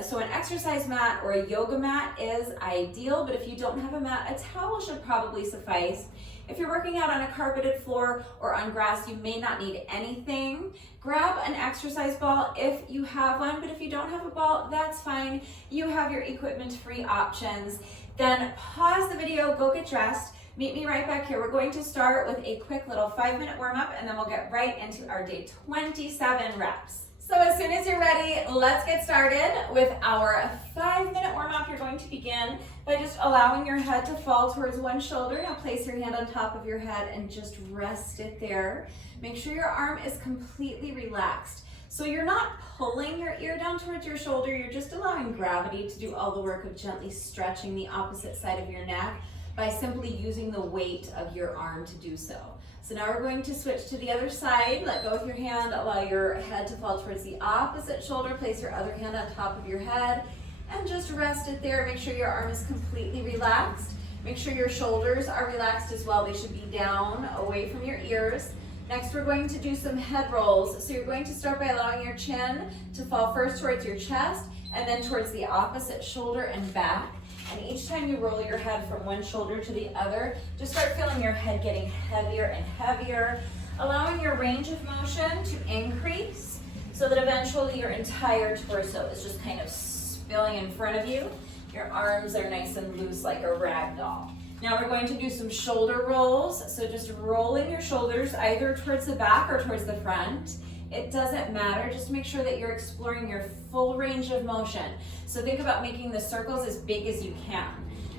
So an exercise mat or a yoga mat is ideal, but if you don't have a mat, a towel should probably suffice. If you're working out on a carpeted floor or on grass, you may not need anything. Grab an exercise ball if you have one, but if you don't have a ball, that's fine. You have your equipment-free options. Then pause the video, go get dressed. Meet me right back here. We're going to start with a quick little 5-minute warm-up, and then we'll get right into our day 27 reps. So as soon as you're ready, let's get started with our 5-minute warm-up. You're going to begin by just allowing your head to fall towards one shoulder. Now place your hand on top of your head and just rest it there. Make sure your arm is completely relaxed. So you're not pulling your ear down towards your shoulder, you're just allowing gravity to do all the work of gently stretching the opposite side of your neck by simply using the weight of your arm to do so. So now we're going to switch to the other side. Let go with your hand, allow your head to fall towards the opposite shoulder, place your other hand on top of your head, and just rest it there. Make sure your arm is completely relaxed. Make sure your shoulders are relaxed as well. They should be down, away from your ears. Next, we're going to do some head rolls. So you're going to start by allowing your chin to fall first towards your chest, and then towards the opposite shoulder and back. And each time you roll your head from one shoulder to the other, just start feeling your head getting heavier and heavier, allowing your range of motion to increase so that eventually your entire torso is just kind of spilling in front of you. Your arms are nice and loose like a rag doll. Now we're going to do some shoulder rolls. So just rolling your shoulders either towards the back or towards the front. It doesn't matter, just make sure that you're exploring your full range of motion. So think about making the circles as big as you can.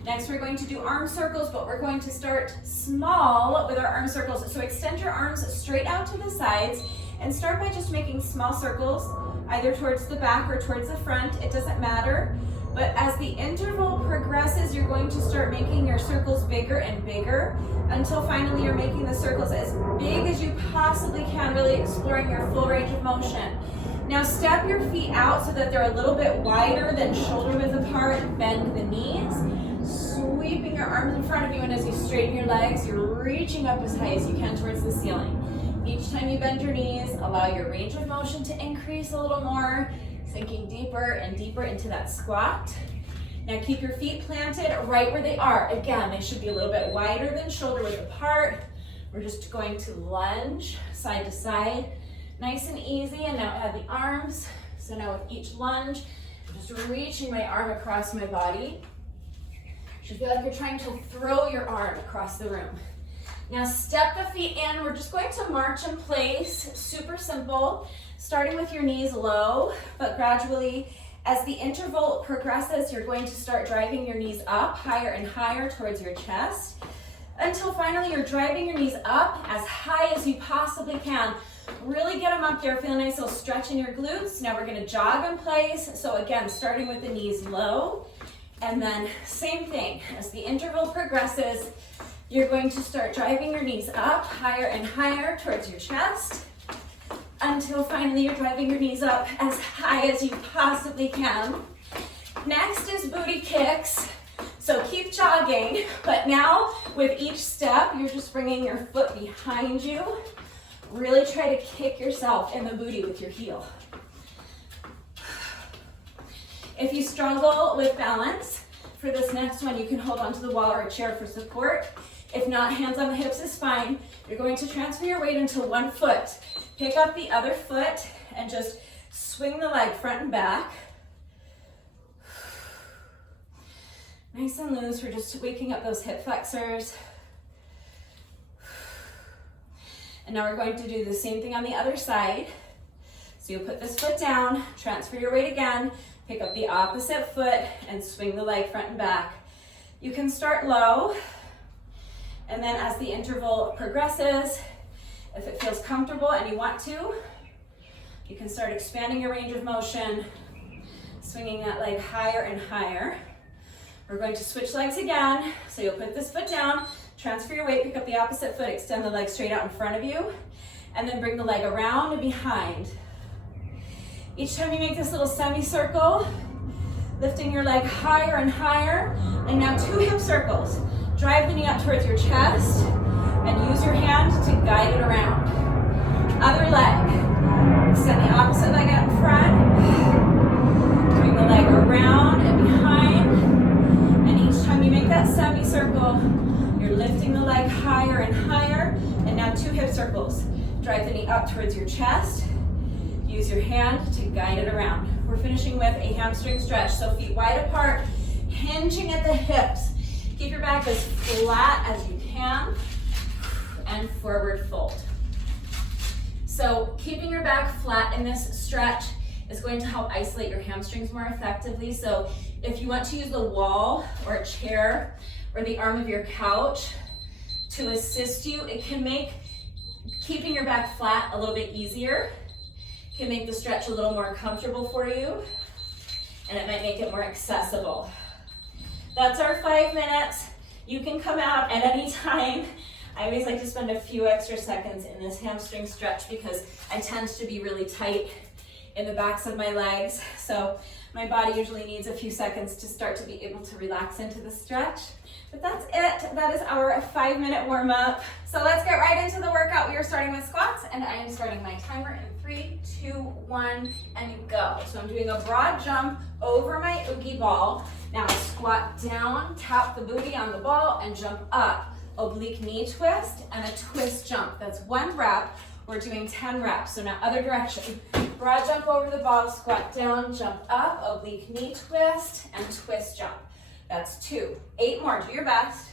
Next, we're going to do arm circles, but we're going to start small with our arm circles. So extend your arms straight out to the sides and start by just making small circles, either towards the back or towards the front, it doesn't matter. But as the interval progresses, you're going to start making your circles bigger and bigger until finally you're making the circles as big as you possibly can, really exploring your full range of motion. Now step your feet out so that they're a little bit wider than shoulder width apart. Bend the knees, sweeping your arms in front of you, and as you straighten your legs, you're reaching up as high as you can towards the ceiling. Each time you bend your knees, allow your range of motion to increase a little more, sinking deeper and deeper into that squat. Now keep your feet planted right where they are. Again, they should be a little bit wider than shoulder width apart. We're just going to lunge side to side, nice and easy. And now add the arms. So now with each lunge, I'm just reaching my arm across my body. You should feel like you're trying to throw your arm across the room. Now step the feet in. We're just going to march in place, super simple. Starting with your knees low, but gradually as the interval progresses, you're going to start driving your knees up higher and higher towards your chest until finally you're driving your knees up as high as you possibly can. Really get them up there, feel a nice little stretch in your glutes. Now we're gonna jog in place. So again, starting with the knees low, and then same thing, as the interval progresses, you're going to start driving your knees up higher and higher towards your chest, until finally you're driving your knees up as high as you possibly can. Next is booty kicks. So keep jogging, but now with each step, you're just bringing your foot behind you. Really try to kick yourself in the booty with your heel. If you struggle with balance, For this next one, you can hold onto the wall or a chair for support. If not, hands on the hips is fine. You're going to transfer your weight into one foot. Pick up the other foot and just swing the leg front and back. Nice and loose. We're just waking up those hip flexors. And now we're going to do the same thing on the other side. So you'll put this foot down, transfer your weight again, pick up the opposite foot and swing the leg front and back. You can start low, and then as the interval progresses, if it feels comfortable and you want to, you can start expanding your range of motion, swinging that leg higher and higher. We're going to switch legs again. So you'll put this foot down, transfer your weight, pick up the opposite foot, extend the leg straight out in front of you, and then bring the leg around and behind. Each time you make this little semicircle, lifting your leg higher and higher, and now 2 hip circles. Drive the knee up towards your chest, and use your hand to guide it around. Other leg. Extend the opposite leg out in front. Bring the leg around and behind. And each time you make that semicircle, you're lifting the leg higher and higher. And now 2 hip circles. Drive the knee up towards your chest. Use your hand to guide it around. We're finishing with a hamstring stretch. So feet wide apart, hinging at the hips. Keep your back as flat as you can. And forward fold. So keeping your back flat in this stretch is going to help isolate your hamstrings more effectively. So if you want to use the wall or a chair or the arm of your couch to assist you, it can make keeping your back flat a little bit easier. It can make the stretch a little more comfortable for you, and it might make it more accessible. That's our 5 minutes. You can come out at any time. I always like to spend a few extra seconds in this hamstring stretch because I tend to be really tight in the backs of my legs. So my body usually needs a few seconds to start to be able to relax into the stretch. But that's it. That is our 5-minute warm up. So let's get right into the workout. We are starting with squats, and I am starting my timer in 3, 2, 1, and go. So I'm doing a broad jump over my oogie ball. Now squat down, tap the booty on the ball, and jump up. Oblique knee twist and a twist jump. That's 1 rep. We're doing 10 reps. So now other direction. Broad jump over the ball, squat down, jump up, oblique knee twist, and twist jump. That's 2. 8 more. Do your best.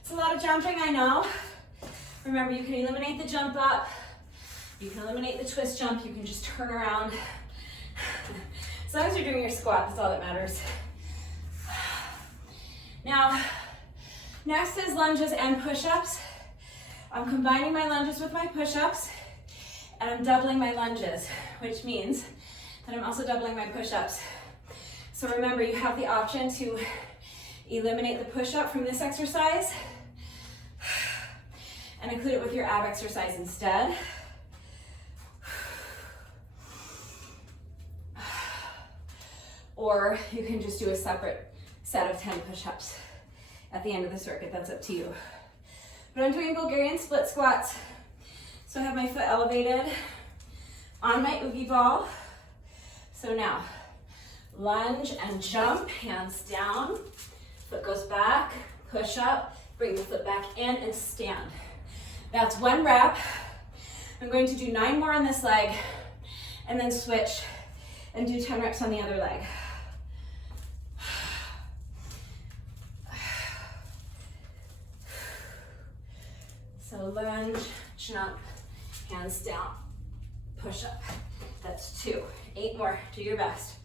It's a lot of jumping, I know. Remember, you can eliminate the jump up. You can eliminate the twist jump. You can just turn around. As long as you're doing your squat, that's all that matters. Now, next is lunges and push-ups. I'm combining my lunges with my push-ups, and I'm doubling my lunges, which means that I'm also doubling my push-ups. So remember, you have the option to eliminate the push-up from this exercise and include it with your ab exercise instead. Or you can just do a separate set of 10 push-ups at the end of the circuit. That's up to you. But I'm doing Bulgarian split squats. So I have my foot elevated on my oogie ball. So now, lunge and jump, hands down. Foot goes back, push up, bring the foot back in and stand. That's 1 rep. I'm going to do 9 more on this leg and then switch and do 10 reps on the other leg. So lunge, jump, hands down, push up. That's 2. 8 more, do your best.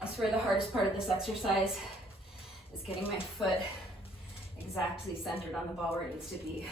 I swear the hardest part of this exercise is getting my foot exactly centered on the ball where it needs to be.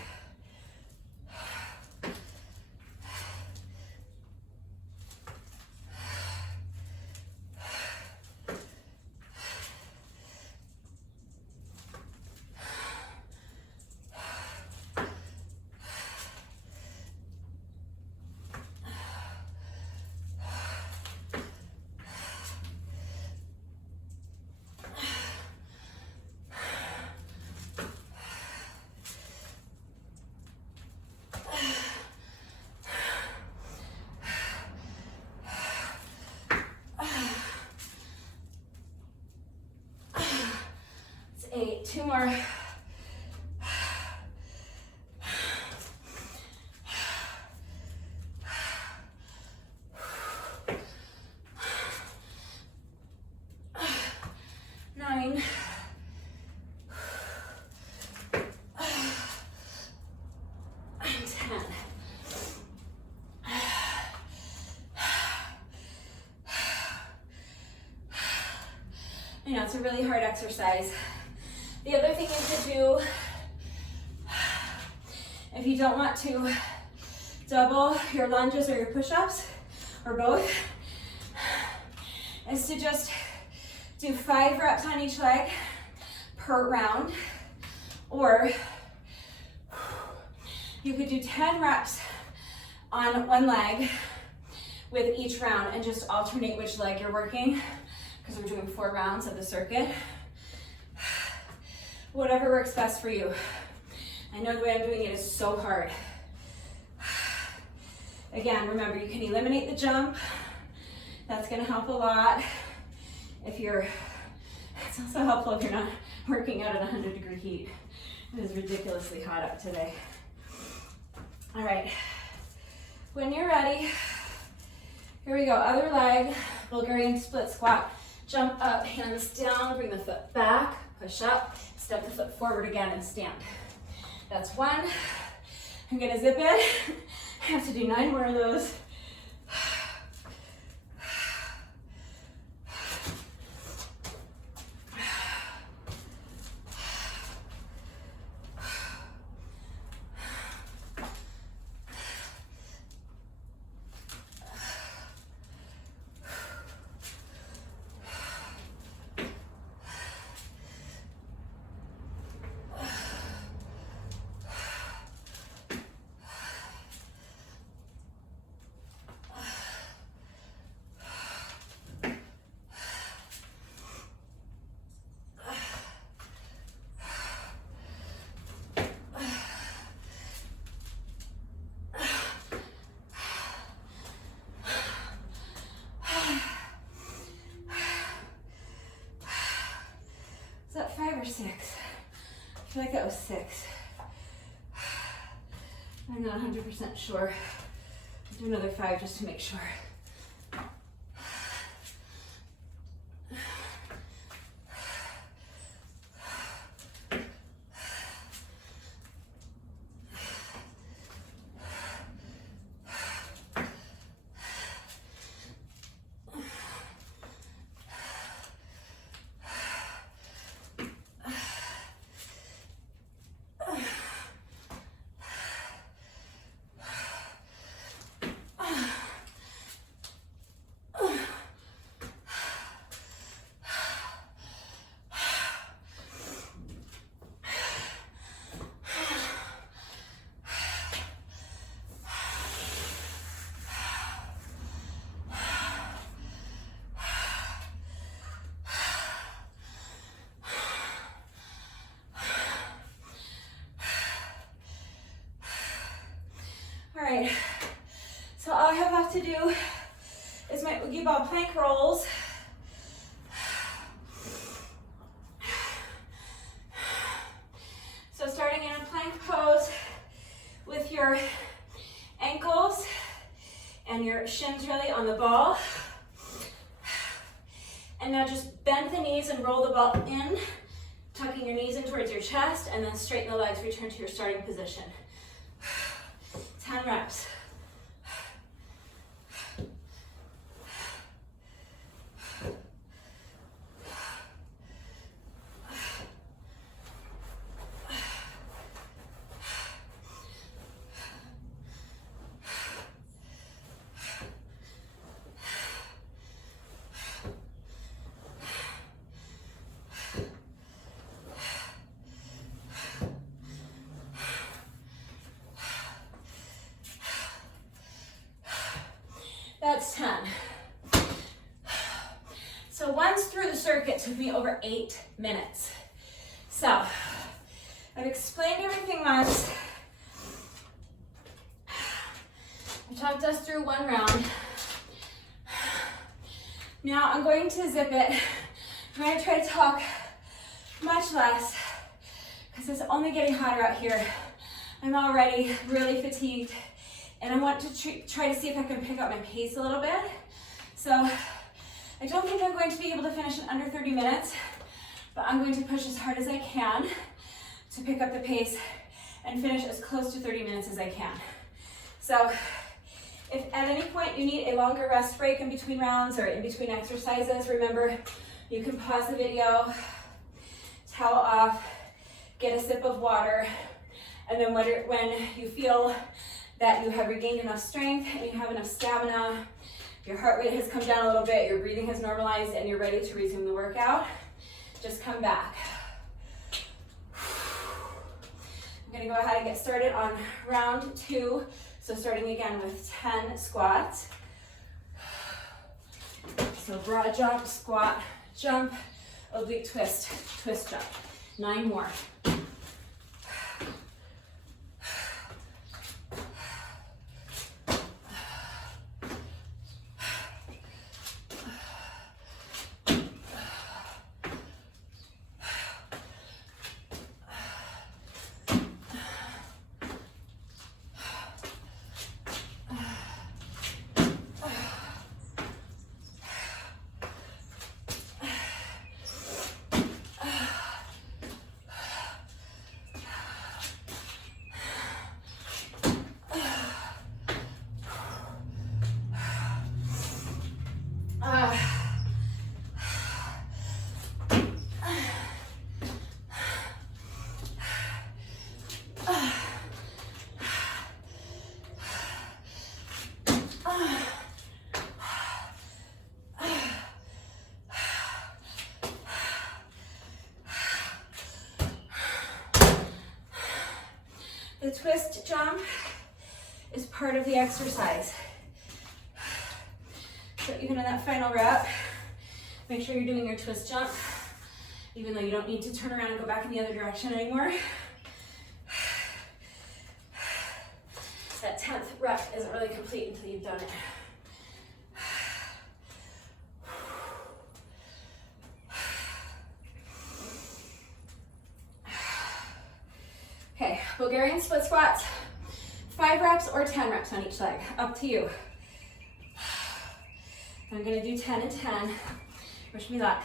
It's 8, 2 more. I know it's a really hard exercise. The other thing you could do, if you don't want to double your lunges or your push-ups, or both, is to just do 5 reps on each leg per round, or you could do 10 reps on one leg with each round and just alternate which leg you're working, because we're doing 4 rounds of the circuit. Whatever works best for you. I know the way I'm doing it is so hard. Again, remember, you can eliminate the jump. That's gonna help a lot. It's also helpful if you're not working out at 100-degree heat. It is ridiculously hot out today. All right, when you're ready, here we go, other leg, Bulgarian split squat. Jump up, hands down, bring the foot back, push up, step the foot forward again and stand. That's 1. I'm gonna zip it. I have to do 9 more of those. Is that 5 or 6? I feel like that was 6. I'm not 100% sure. I'll do another 5 just to make sure. All right, so all I have left to do is my Oogie Ball plank rolls. So starting in a plank pose with your ankles and your shins really on the ball. And now just bend the knees and roll the ball in Tucking your knees in towards your chest, and then straighten the legs, return to your starting position. 10 reps. That's 10. So once through the circuit took me over 8 minutes. So I've explained everything once. I talked us through one round. Now I'm going to zip it. I'm going to try to talk much less because it's only getting hotter out here. I'm already really fatigued. And I want to try to see if I can pick up my pace a little bit. So I don't think I'm going to be able to finish in under 30 minutes, but I'm going to push as hard as I can to pick up the pace and finish as close to 30 minutes as I can. So if at any point you need a longer rest break in between rounds or in between exercises, remember you can pause the video, towel off, get a sip of water, and then when you feel that you have regained enough strength and you have enough stamina, your heart rate has come down a little bit, your breathing has normalized, and you're ready to resume the workout, just come back. I'm gonna go ahead and get started on round 2. So starting again with 10 squats. So broad jump, squat, jump, oblique twist, twist jump. 9 more. The twist jump is part of the exercise. So even in that final rep, make sure you're doing your twist jump, even though you don't need to turn around and go back in the other direction anymore. That 10th rep isn't really complete until you've done it. Okay, Bulgarian split squats, 5 reps or 10 reps on each leg, up to you. I'm gonna do 10 and 10, wish me luck.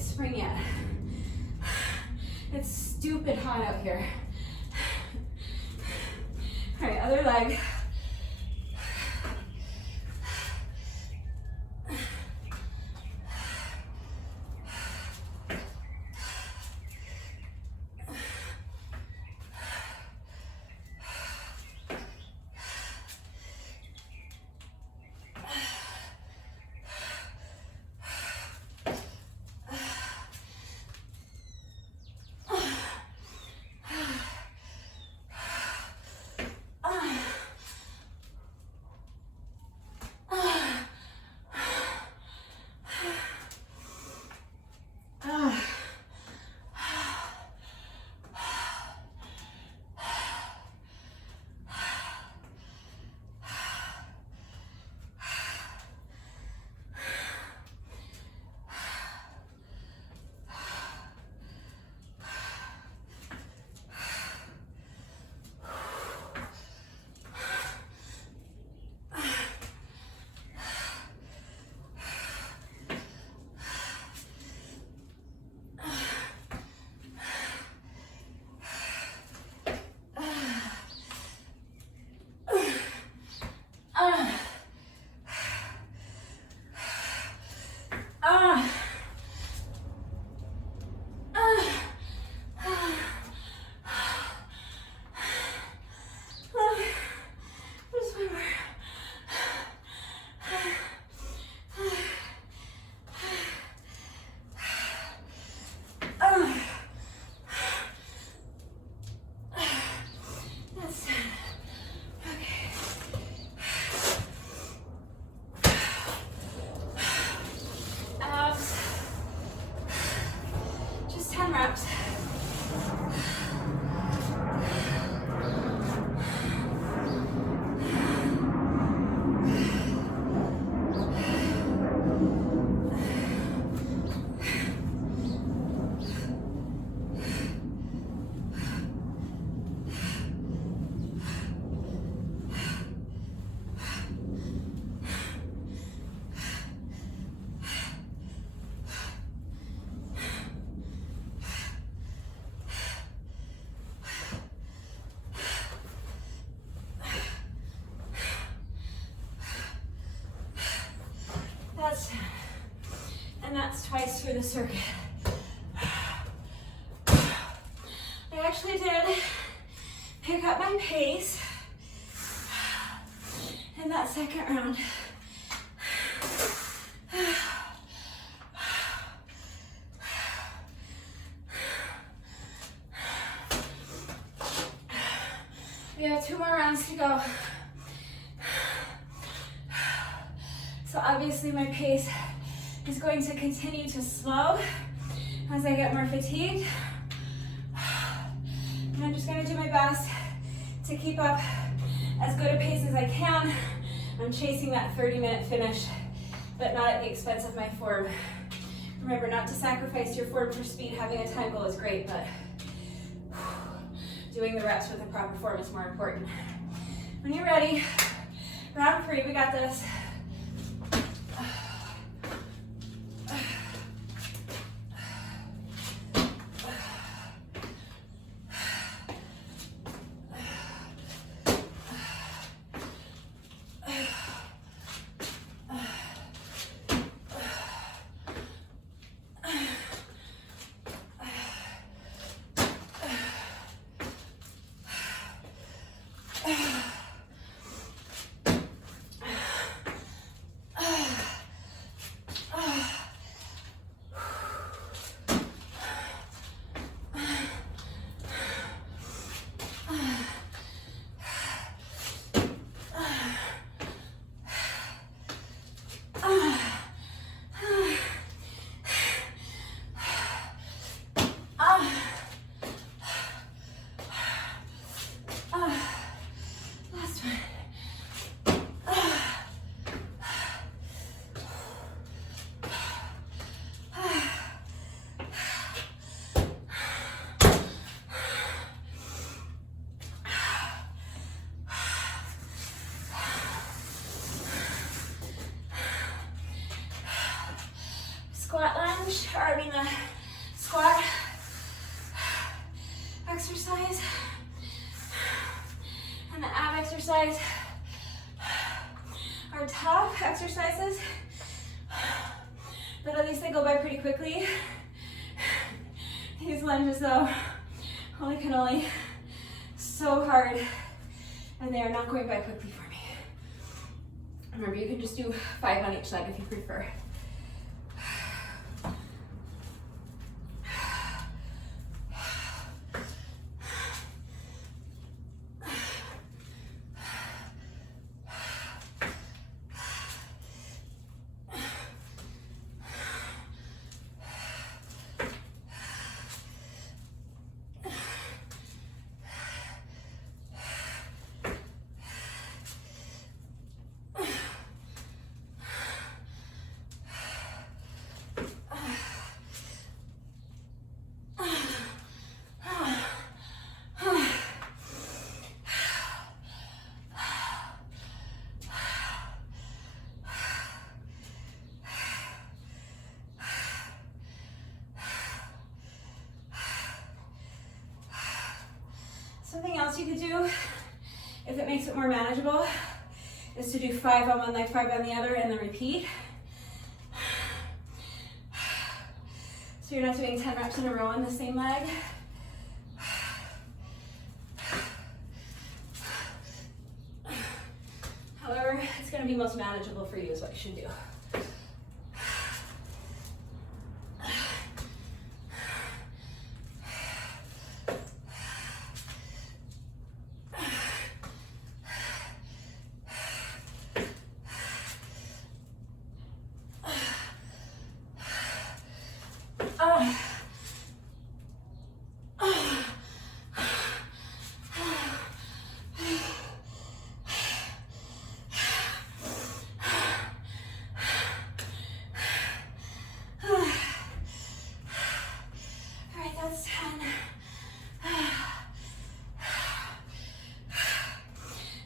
get spring yet. It's stupid hot out here. All right, other leg. And that's twice through the circuit. I actually did pick up my pace in that second round. We have 2 more rounds to go. So obviously my pace is going to continue to slow as I get more fatigued. And I'm just gonna do my best to keep up as good a pace as I can. I'm chasing that 30-minute finish, but not at the expense of my form. Remember, not to sacrifice your form for speed. Having a time goal is great, but doing the reps with a proper form is more important. When you're ready, round 3, we got this. the squat exercise and the ab exercise are tough exercises, but at least they go by pretty quickly. These lunges though, holy cannoli, so hard, and they are not going by quickly for me. Remember, you can just do 5 on each leg if you prefer. Something else you could do, if it makes it more manageable, is to do 5 on one leg, 5 on the other, and then repeat. So you're not doing 10 reps in a row on the same leg. However, it's going to be most manageable for you is what you should do.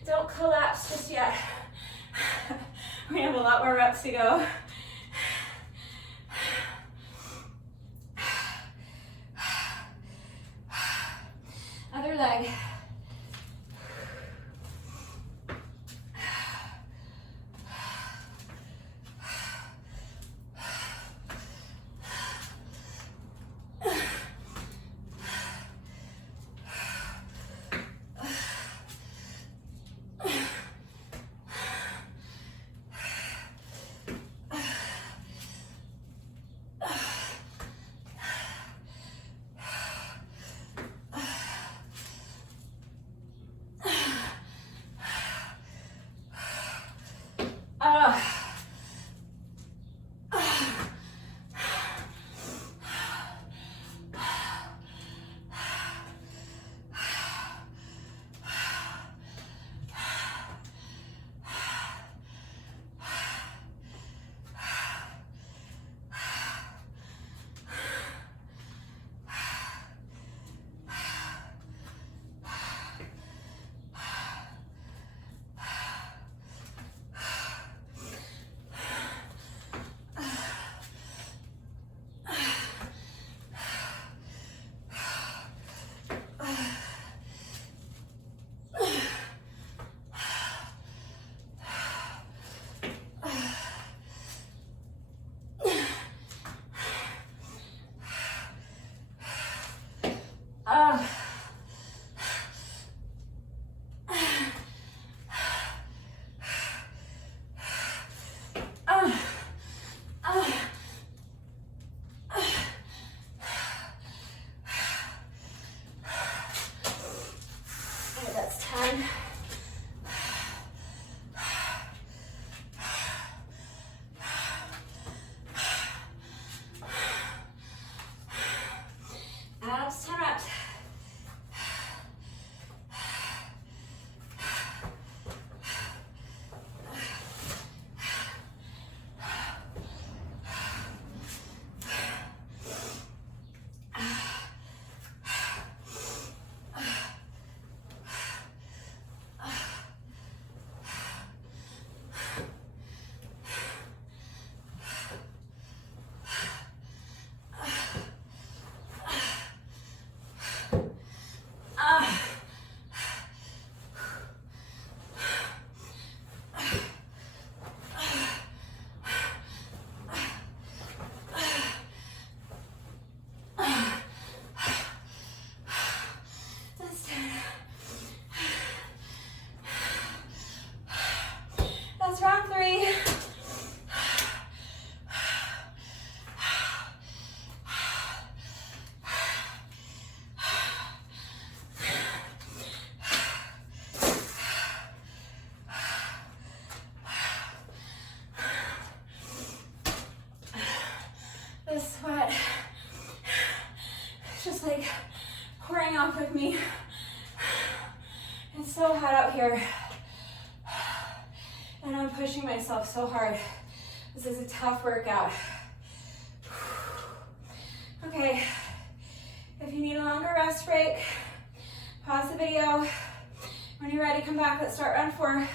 Don't collapse just yet. We have a lot more reps to go. Other leg. That's 10. Abs, 10 reps. just like pouring off of me. It's so hot out here. And I'm pushing myself so hard. This is a tough workout. Okay, if you need a longer rest break, pause the video. When you're ready, come back. Let's start round 4.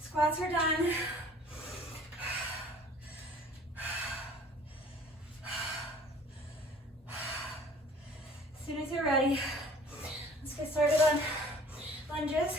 Squats are done. As soon as you're ready, let's get started on lunges.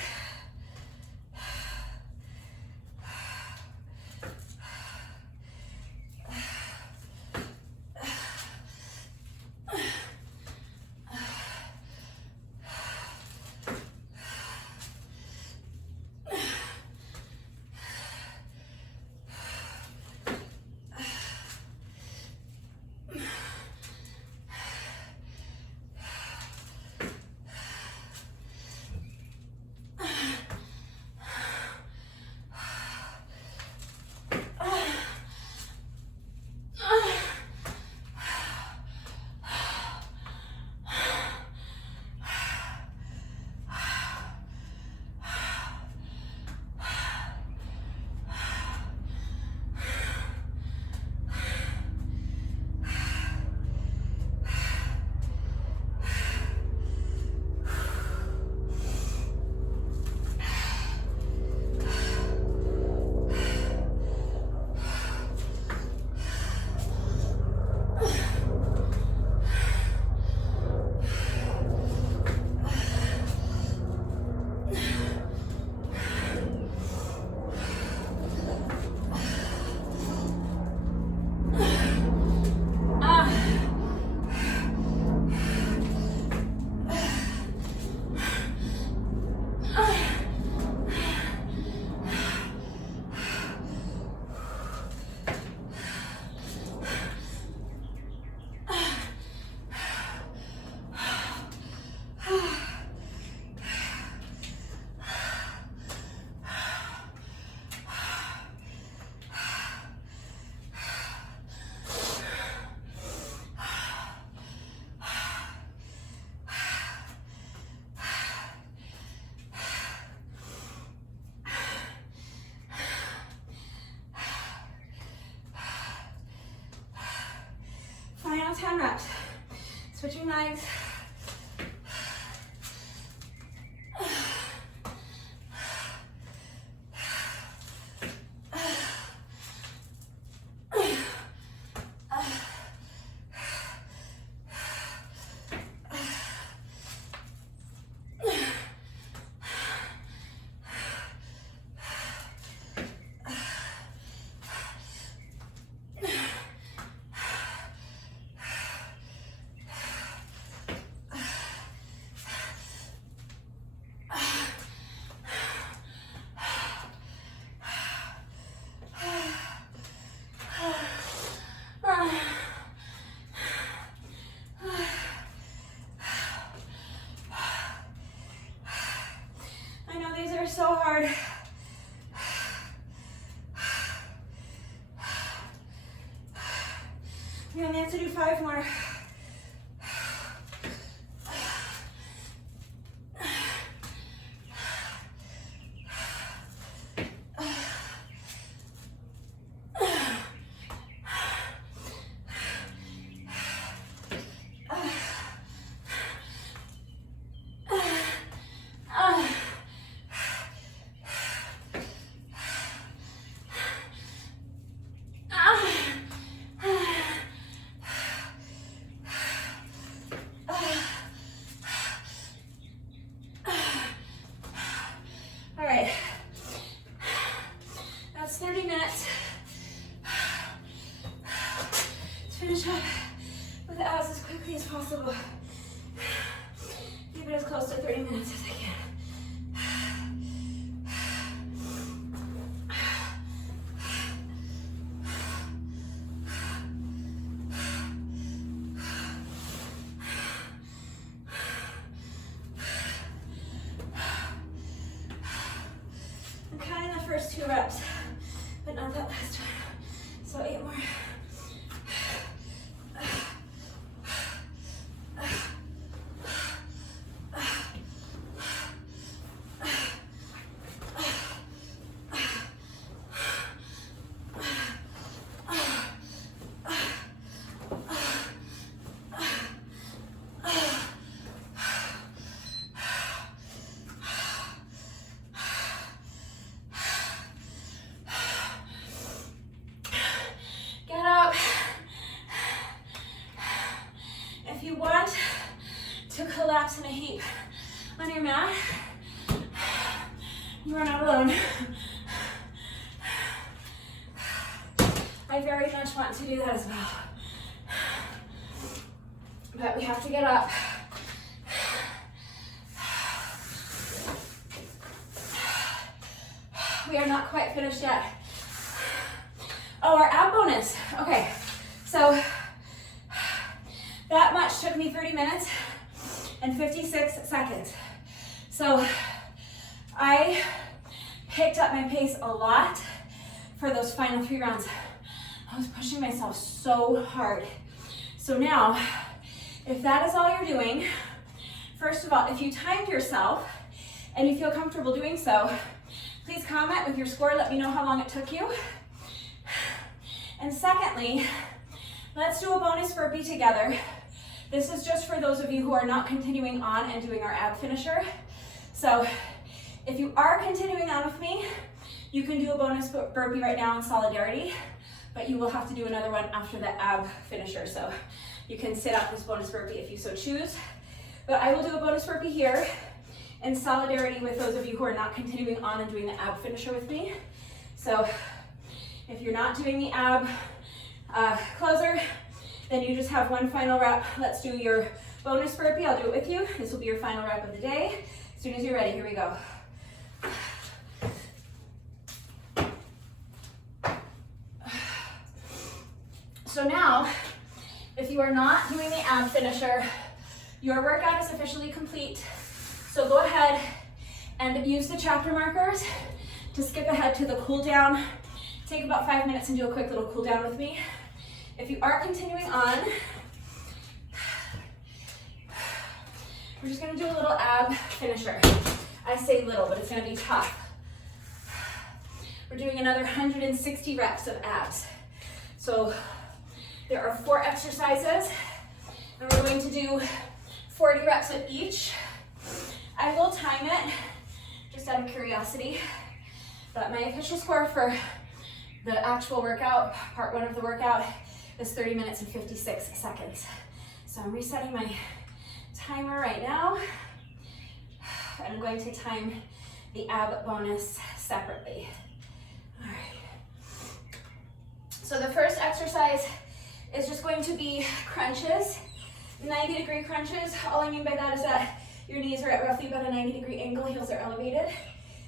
Final 10 reps. Switching legs. You only have to do 5 more. All right, that's 30 minutes. Let's finish up with the abs as quickly as possible. Keep it as close to 30 minutes as I can. I'm counting the first 2 reps, but not that last one. So 8 more. Get up. If you want to collapse in a heap on your mat, you are not alone. I very much want to do that as well. But we have to get up. We are not quite finished yet. Oh, our ab bonus. Okay, so that much took me 30 minutes and 56 seconds. So I picked up my pace a lot for those final 3 rounds. I was pushing myself so hard. So now, if that is all you're doing, first of all, if you timed yourself and you feel comfortable doing so, please comment with your score, let me know how long it took you. And secondly, let's do a bonus burpee together. This is just for those of you who are not continuing on and doing our ab finisher. So if you are continuing on with me, you can do a bonus burpee right now in solidarity, but you will have to do another one after the ab finisher. So you can sit out this bonus burpee if you so choose. But I will do a bonus burpee here in solidarity with those of you who are not continuing on and doing the ab finisher with me. So if you're not doing the ab closer, then you just have one final rep. Let's do your bonus burpee. I'll do it with you. This will be your final rep of the day. As soon as you're ready, here we go. So now, if you are not doing the ab finisher, your workout is officially complete. So go ahead and use the chapter markers to skip ahead to the cool down. Take about 5 minutes and do a quick little cool down with me. If you are continuing on, we're just gonna do a little ab finisher. I say little, but it's gonna be tough. We're doing another 160 reps of abs. So there are 4 exercises, and we're going to do 40 reps of each. I will time it, just out of curiosity, but my official score for the actual workout, part 1 of the workout, is 30 minutes and 56 seconds. So I'm resetting my timer right now, and I'm going to time the ab bonus separately. All right. So the first exercise is just going to be crunches, 90-degree crunches. All I mean by that is that your knees are at roughly about a 90-degree angle, heels are elevated.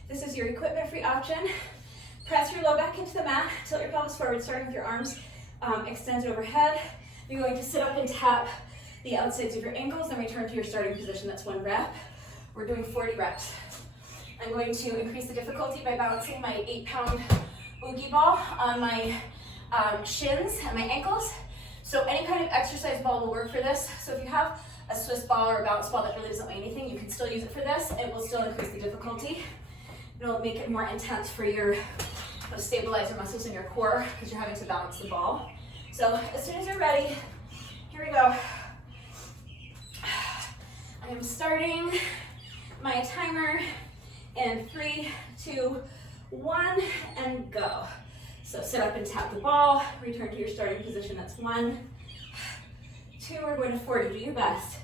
This is your equipment-free option. Press your low back into the mat, tilt your pelvis forward, starting with your arms extended overhead. You're going to sit up and tap the outsides of your ankles, then return to your starting position. That's 1 rep. We're doing 40 reps. I'm going to increase the difficulty by balancing my 8-pound boogie ball on my shins and my ankles. So any kind of exercise ball will work for this. So if you have a Swiss ball or a bounce ball that really doesn't weigh anything, you can still use it for this. It will still increase the difficulty. It'll make it more intense for your stabilizer muscles in your core because you're having to balance the ball. So as soon as you're ready, here we go. I am starting my timer in 3, 2, 1, and go. So sit up and tap the ball, return to your starting position. That's 1, 2, we're going to 40, do your best.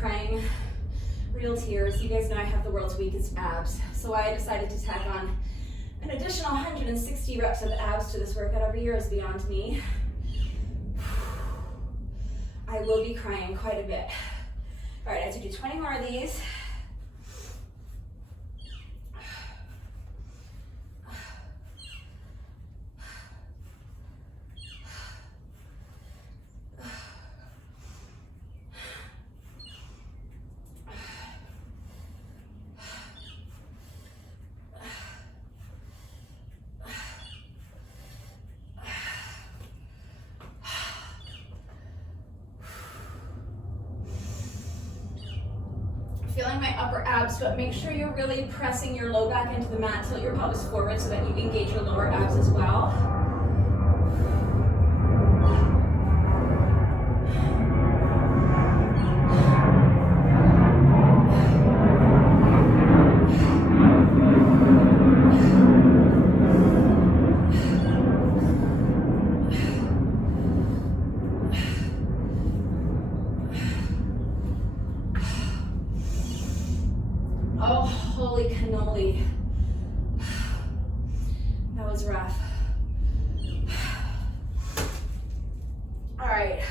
Crying real tears. You guys know I have the world's weakest abs, so I decided to tack on an additional 160 reps of abs to this workout every year is beyond me. I will be crying quite a bit. All right, I have to do 20 more of these. Feeling my upper abs, but make sure you're really pressing your low back into the mat, tilt your pelvis forward so that you engage your lower abs as well. That was rough. All right.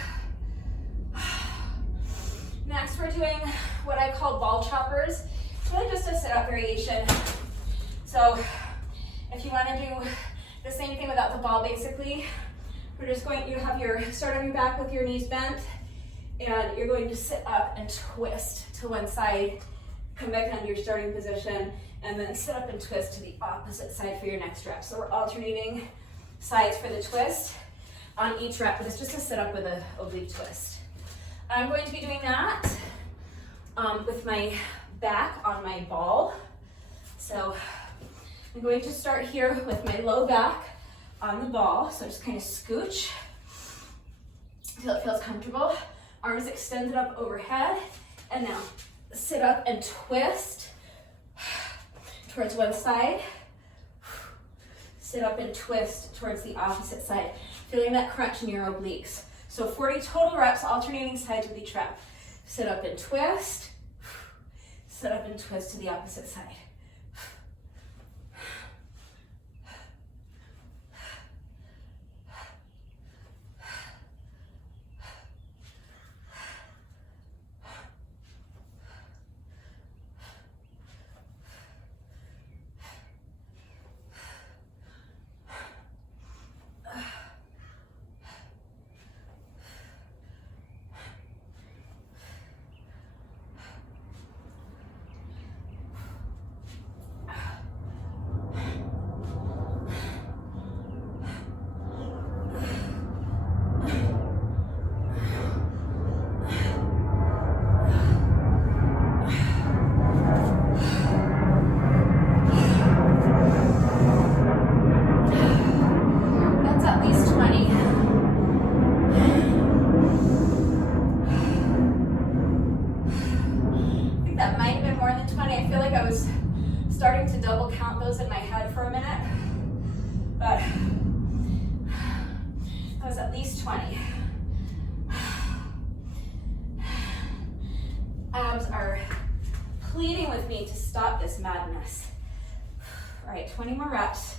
Next, we're doing what I call ball choppers. It's really just a sit-up variation. So if you want to do the same thing without the ball, basically, we're just going to have your start on your back with your knees bent, and you're going to sit up and twist to one side, come back down to your starting position, and then sit up and twist to the opposite side for your next rep. So we're alternating sides for the twist on each rep, but it's just a sit up with an oblique twist. I'm going to be doing that with my back on my ball. So I'm going to start here with my low back on the ball. So just kind of scooch until it feels comfortable. Arms extended up overhead, and now sit up and twist towards one side. Sit up and twist towards the opposite side. Feeling that crunch in your obliques. So 40 total reps, alternating sides with each rep. Sit up and twist. Sit up and twist to the opposite side. least 20. Abs are pleading with me to stop this madness. All right, 20 more reps.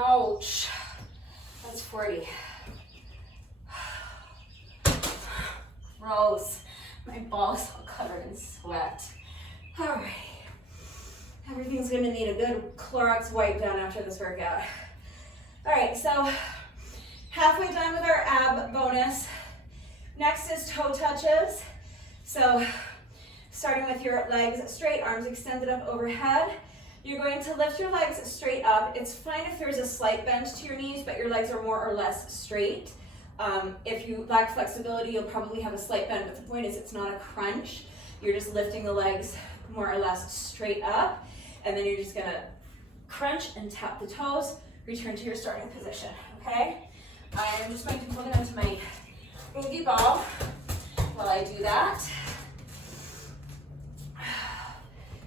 Ouch. That's 40. Gross. My balls all covered in sweat. All right. Everything's gonna need a good Clorox wipe down after this workout. All right, so halfway done with our ab bonus. Next is toe touches. So starting with your legs straight, arms extended up overhead. You're going to lift your legs straight up. It's fine if there's a slight bend to your knees, but your legs are more or less straight. If you lack flexibility, you'll probably have a slight bend, but the point is it's not a crunch. You're just lifting the legs more or less straight up, and then you're just gonna crunch and tap the toes, return to your starting position, okay? I'm just going to plug it into my boogie ball while I do that.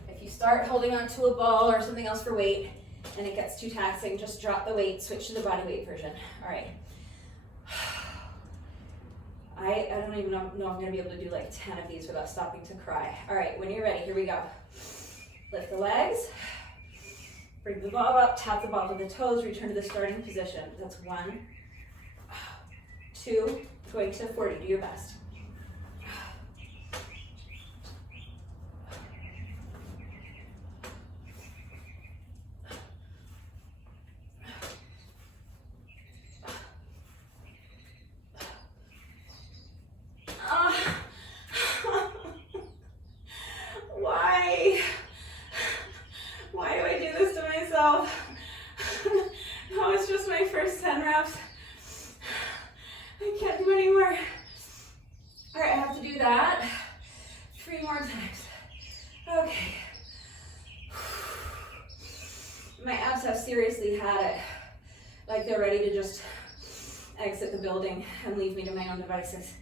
If you start holding on to a ball or something else for weight and it gets too taxing, just drop the weight, switch to the body weight version. All right. I don't even know if I'm gonna be able to do like 10 of these without stopping to cry. All right, when you're ready, here we go. Lift the legs, bring the ball up, tap the ball to the toes, return to the starting position. That's 1, 2, going to 40, do your best. No, it's just my first 10 reps. I can't do any more. All right, I have to do that 3 more times. Okay. My abs have seriously had it. Like they're ready to just exit the building and leave me to my own devices.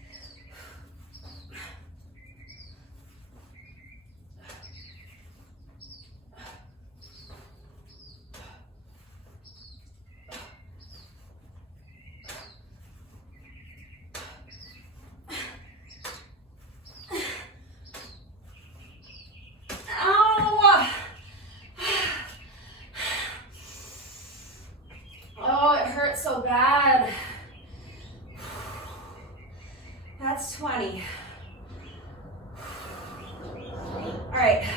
So bad. That's 20. All right,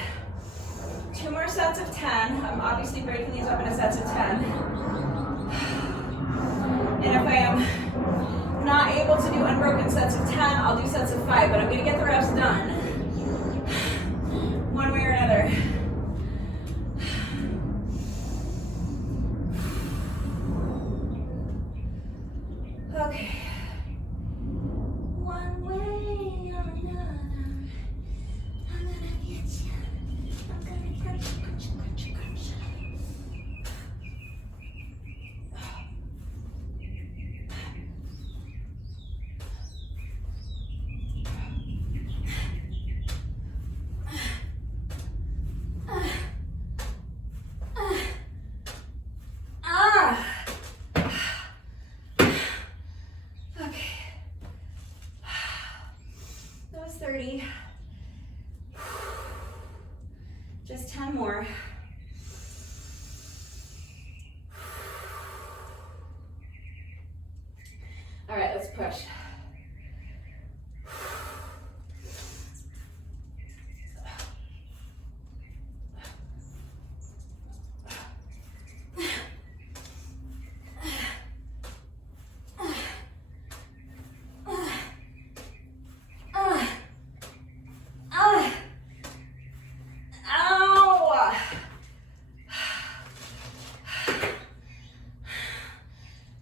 2 more sets of 10. I'm obviously breaking these up into sets of 10. And if I am not able to do unbroken sets of 10, I'll do sets of 5, but I'm gonna get the reps done one way or another. Okay. One way or another, I'm gonna get you. I'm gonna crunch, crunch, crunch, crunch. That was 30. Just 10 more. All right, let's push.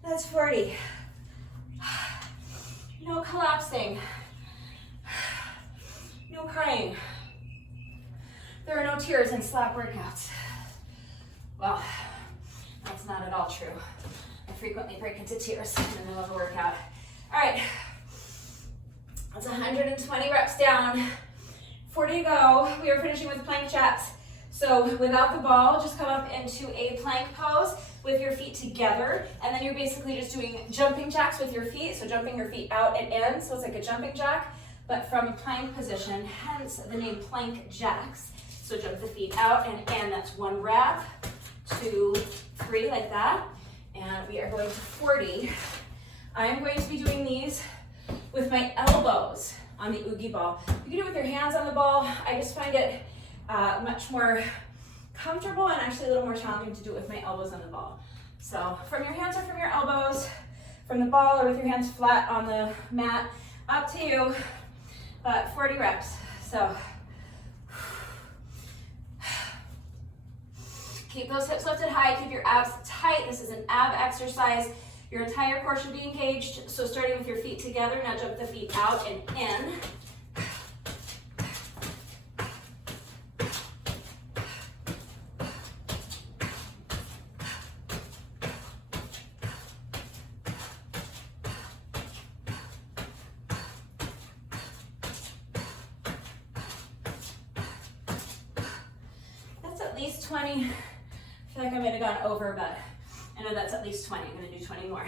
That's 40. No collapsing. No crying. There are no tears in slap workouts. Well, that's not at all true. I frequently break into tears in the middle of a workout. All right, that's 120 reps down. 40 to go. We are finishing with plank jacks. So without the ball, just come up into a plank pose with your feet together, and then you're basically just doing jumping jacks with your feet, so jumping your feet out and in, so it's like a jumping jack, but from a plank position, hence the name plank jacks. So jump the feet out and in, that's 1 rep, 2, 3, like that, and we are going to 40. I'm going to be doing these with my elbows on the oogie ball. You can do it with your hands on the ball. I just find it much more comfortable and actually a little more challenging to do it with my elbows on the ball. So from your hands or from your elbows, from the ball or with your hands flat on the mat, up to you, but 40 reps. So keep those hips lifted high, keep your abs tight. This is an ab exercise. Your entire core should be engaged. So starting with your feet together, now jump the feet out and in. That's at least 20. I feel like I might have gone over, but I know that's at least 20. I'm going to do 20 more.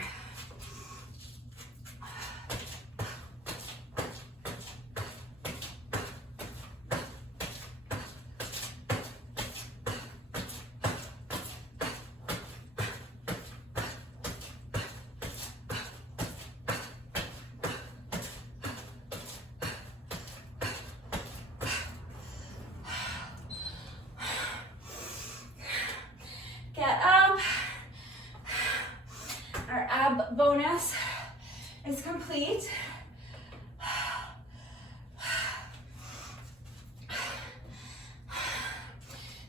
Get up. Our ab bonus is complete.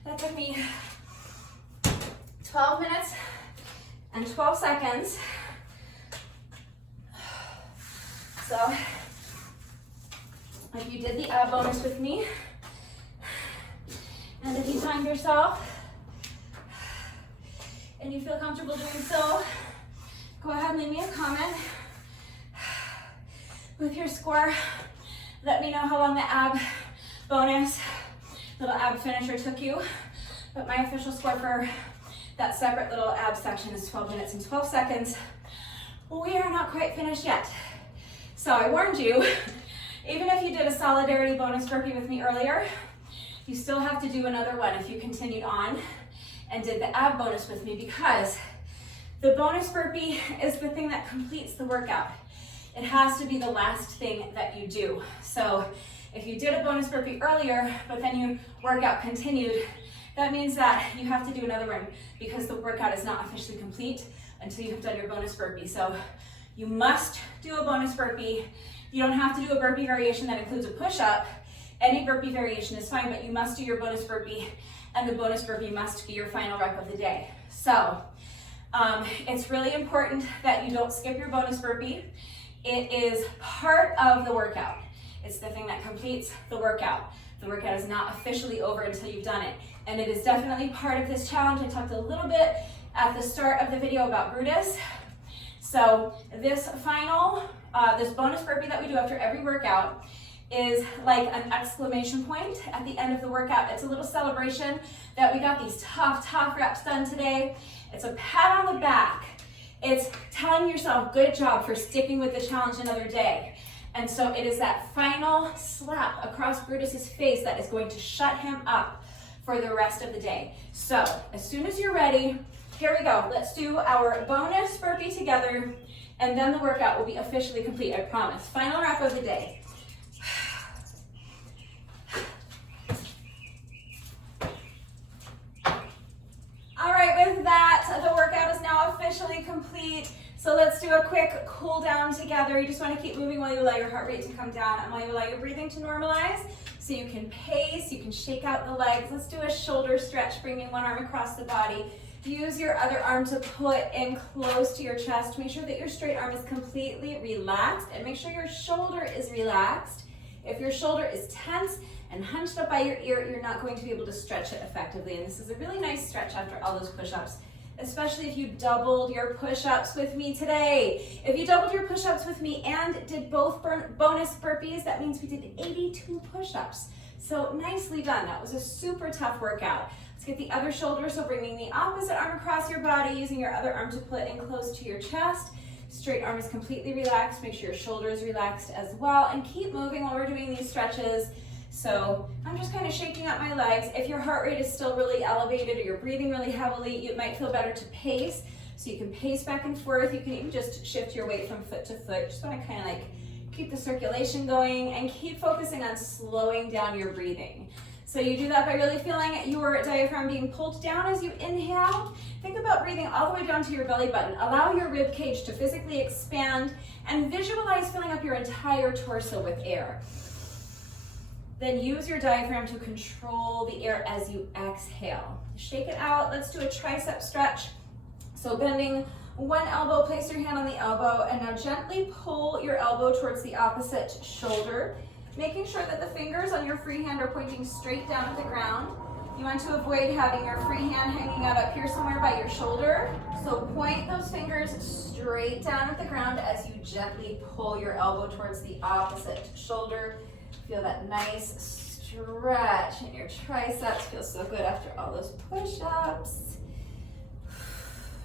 That took me 12 minutes and 12 seconds. So if you did the ab bonus with me, and if you timed yourself, and you feel comfortable doing so, go ahead and leave me a comment with your score. Let me know how long the ab bonus, little ab finisher took you. But my official score for that separate little ab section is 12 minutes and 12 seconds. We are not quite finished yet. So I warned you, even if you did a solidarity bonus burpee with me earlier, you still have to do another one if you continued on and did the ab bonus with me, because the bonus burpee is the thing that completes the workout. It has to be the last thing that you do. So if you did a bonus burpee earlier, but then your workout continued, that means that you have to do another one because the workout is not officially complete until you have done your bonus burpee. So you must do a bonus burpee. You don't have to do a burpee variation that includes a push-up. Any burpee variation is fine, but you must do your bonus burpee, and the bonus burpee must be your final rep of the day. So it's really important that you don't skip your bonus burpee. It is part of the workout. It's the thing that completes the workout. The workout is not officially over until you've done it. And it is definitely part of this challenge. I talked a little bit at the start of the video about Brutus. So this final, this bonus burpee that we do after every workout is like an exclamation point at the end of the workout. It's a little celebration that we got these tough reps done today. It's a pat on the back. It's telling yourself, good job for sticking with the challenge another day. And so it is that final slap across Brutus's face that is going to shut him up for the rest of the day. So as soon as you're ready, here we go. Let's do our bonus burpee together and then the workout will be officially complete, I promise. Final wrap of the day. All right, with that, the workout is now officially complete. So let's do a quick cool down together. You just want to keep moving while you allow your heart rate to come down and while you allow your breathing to normalize. So you can pace, you can shake out the legs. Let's do a shoulder stretch, bringing one arm across the body. Use your other arm to put in close to your chest. Make sure that your straight arm is completely relaxed and make sure your shoulder is relaxed. If your shoulder is tense and hunched up by your ear, you're not going to be able to stretch it effectively. And this is a really nice stretch after all those push-ups, especially if you doubled your push-ups with me today. If you doubled your push-ups with me and did both bonus burpees, that means we did 82 push-ups. So nicely done. That was a super tough workout. Let's get the other shoulder. So bringing the opposite arm across your body, using your other arm to put in close to your chest. Straight arm is completely relaxed. Make sure your shoulder is relaxed as well. And keep moving while we're doing these stretches. So I'm just kind of shaking up my legs. If your heart rate is still really elevated or you're breathing really heavily, it might feel better to pace. So you can pace back and forth. You can even just shift your weight from foot to foot. Just want to kind of like keep the circulation going and keep focusing on slowing down your breathing. So you do that by really feeling your diaphragm being pulled down as you inhale. Think about breathing all the way down to your belly button. Allow your rib cage to physically expand and visualize filling up your entire torso with air. Then use your diaphragm to control the air as you exhale. Shake it out. Let's do a tricep stretch. So bending one elbow, place your hand on the elbow, and now gently pull your elbow towards the opposite shoulder, making sure that the fingers on your free hand are pointing straight down at the ground. You want to avoid having your free hand hanging out up here somewhere by your shoulder. So point those fingers straight down at the ground as you gently pull your elbow towards the opposite shoulder. Feel that nice stretch in your triceps. Feels so good after all those push-ups.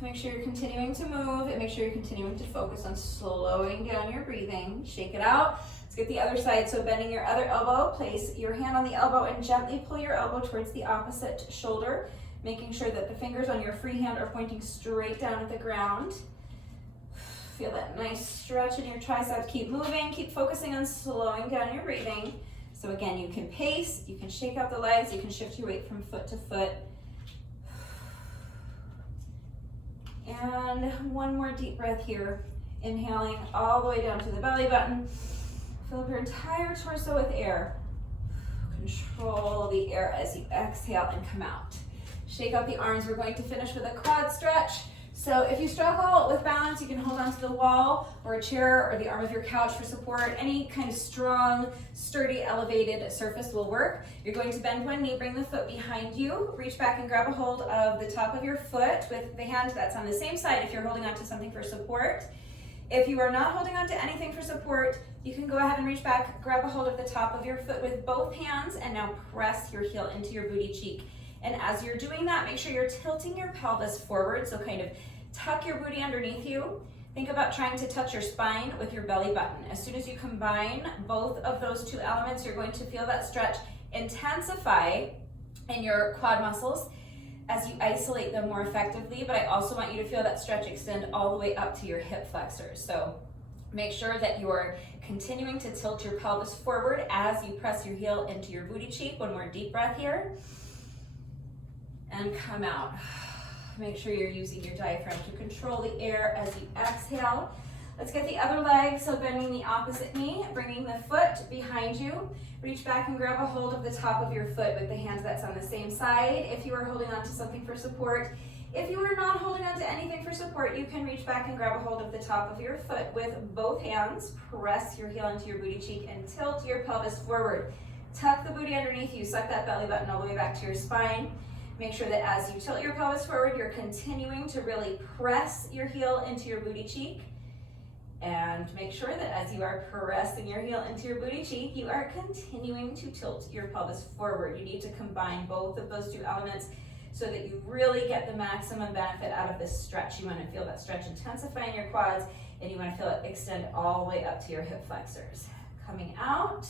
Make sure you're continuing to move and make sure you're continuing to focus on slowing down your breathing. Shake it out. Let's get the other side. So bending your other elbow, place your hand on the elbow and gently pull your elbow towards the opposite shoulder, making sure that the fingers on your free hand are pointing straight down at the ground. Feel that nice stretch in your triceps. Keep moving, keep focusing on slowing down your breathing. So again, you can pace, you can shake out the legs, you can shift your weight from foot to foot. And one more deep breath here. Inhaling all the way down to the belly button. Fill up your entire torso with air. Control the air as you exhale and come out. Shake out the arms. We're going to finish with a quad stretch. So if you struggle with balance, you can hold onto the wall or a chair or the arm of your couch for support. Any kind of strong, sturdy, elevated surface will work. You're going to bend one knee, bring the foot behind you, reach back and grab a hold of the top of your foot with the hand that's on the same side if you're holding onto something for support. If you are not holding onto anything for support, you can go ahead and reach back, grab a hold of the top of your foot with both hands, and now press your heel into your booty cheek. And as you're doing that, make sure you're tilting your pelvis forward, so kind of tuck your booty underneath you. Think about trying to touch your spine with your belly button. As soon as you combine both of those two elements, you're going to feel that stretch intensify in your quad muscles as you isolate them more effectively, but I also want you to feel that stretch extend all the way up to your hip flexors. So make sure that you're continuing to tilt your pelvis forward as you press your heel into your booty cheek. One more deep breath here. And come out. Make sure you're using your diaphragm to control the air as you exhale. Let's get the other leg, so bending the opposite knee, bringing the foot behind you. Reach back and grab a hold of the top of your foot with the hand that's on the same side if you are holding on to something for support. If you are not holding on to anything for support, you can reach back and grab a hold of the top of your foot with both hands. Press your heel into your booty cheek and tilt your pelvis forward. Tuck the booty underneath you, suck that belly button all the way back to your spine. Make sure that as you tilt your pelvis forward, you're continuing to really press your heel into your booty cheek. And make sure that as you are pressing your heel into your booty cheek, you are continuing to tilt your pelvis forward. You need to combine both of those two elements so that you really get the maximum benefit out of this stretch. You want to feel that stretch intensify in your quads, and you want to feel it extend all the way up to your hip flexors. Coming out.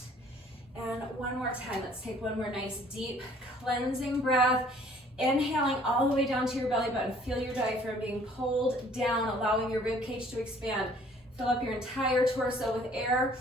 And one more time, let's take one more nice deep cleansing breath. Inhaling all the way down to your belly button. Feel your diaphragm being pulled down, allowing your rib cage to expand. Fill up your entire torso with air.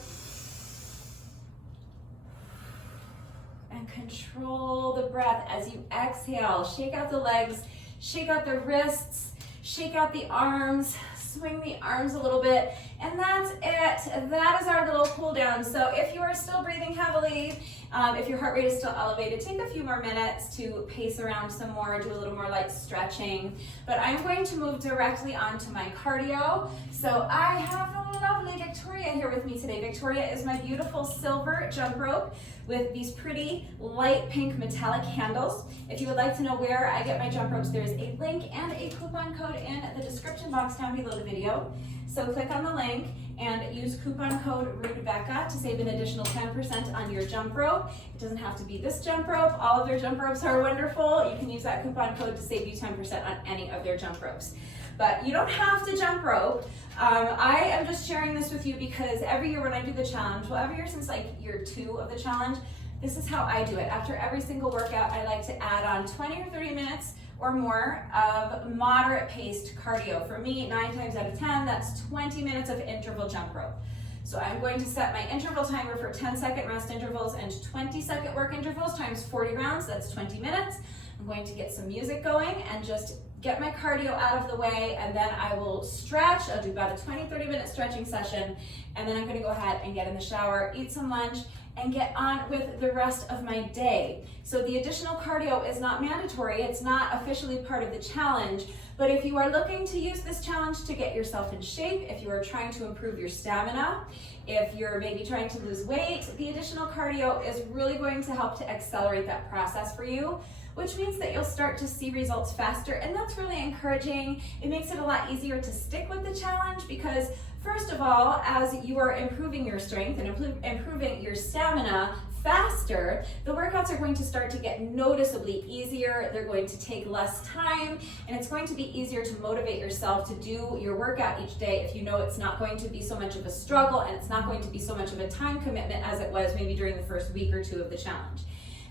And control the breath as you exhale. Shake out the legs, shake out the wrists, shake out the arms, swing the arms a little bit, and that's it. That is our little cool down. So if you are still breathing heavily, if your heart rate is still elevated, take a few more minutes to pace around some more, do a little more light stretching. But I'm going to move directly onto my cardio. So I have the lovely Victoria here with me today. Victoria is my beautiful silver jump rope with these pretty light pink metallic handles. If you would like to know where I get my jump ropes, there's a link and a coupon code in the description box down below the video. So click on the link and use coupon code Rebecca to save an additional 10% on your jump rope. It doesn't have to be this jump rope. All of their jump ropes are wonderful. You can use that coupon code to save you 10% on any of their jump ropes. But you don't have to jump rope. I am just sharing this with you because every year when I do the challenge, well, every year since like year 2 of the challenge, this is how I do it. After every single workout, I like to add on 20 or 30 minutes or more of moderate paced cardio. For me, 9 times out of 10, that's 20 minutes of interval jump rope. So I'm going to set my interval timer for 10-second rest intervals and 20-second work intervals times 40 rounds, that's 20 minutes. I'm going to get some music going and just get my cardio out of the way, and then I will stretch. I'll do about a 20-30 minute stretching session, and then I'm gonna go ahead and get in the shower, eat some lunch, and get on with the rest of my day. So the additional cardio is not mandatory. It's not officially part of the challenge, but if you are looking to use this challenge to get yourself in shape, if you are trying to improve your stamina, if you're maybe trying to lose weight, the additional cardio is really going to help to accelerate that process for you, which means that you'll start to see results faster, and that's really encouraging. It makes it a lot easier to stick with the challenge because, first of all, as you are improving your strength and improving your stamina faster, the workouts are going to start to get noticeably easier. They're going to take less time, and it's going to be easier to motivate yourself to do your workout each day if you know it's not going to be so much of a struggle and it's not going to be so much of a time commitment as it was maybe during the first week or 2 of the challenge.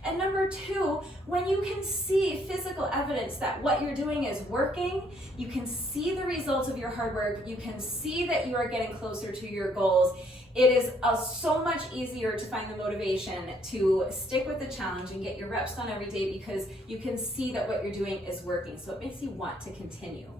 And number 2, when you can see physical evidence that what you're doing is working, you can see the results of your hard work, you can see that you are getting closer to your goals, it is so much easier to find the motivation to stick with the challenge and get your reps done every day because you can see that what you're doing is working. So it makes you want to continue.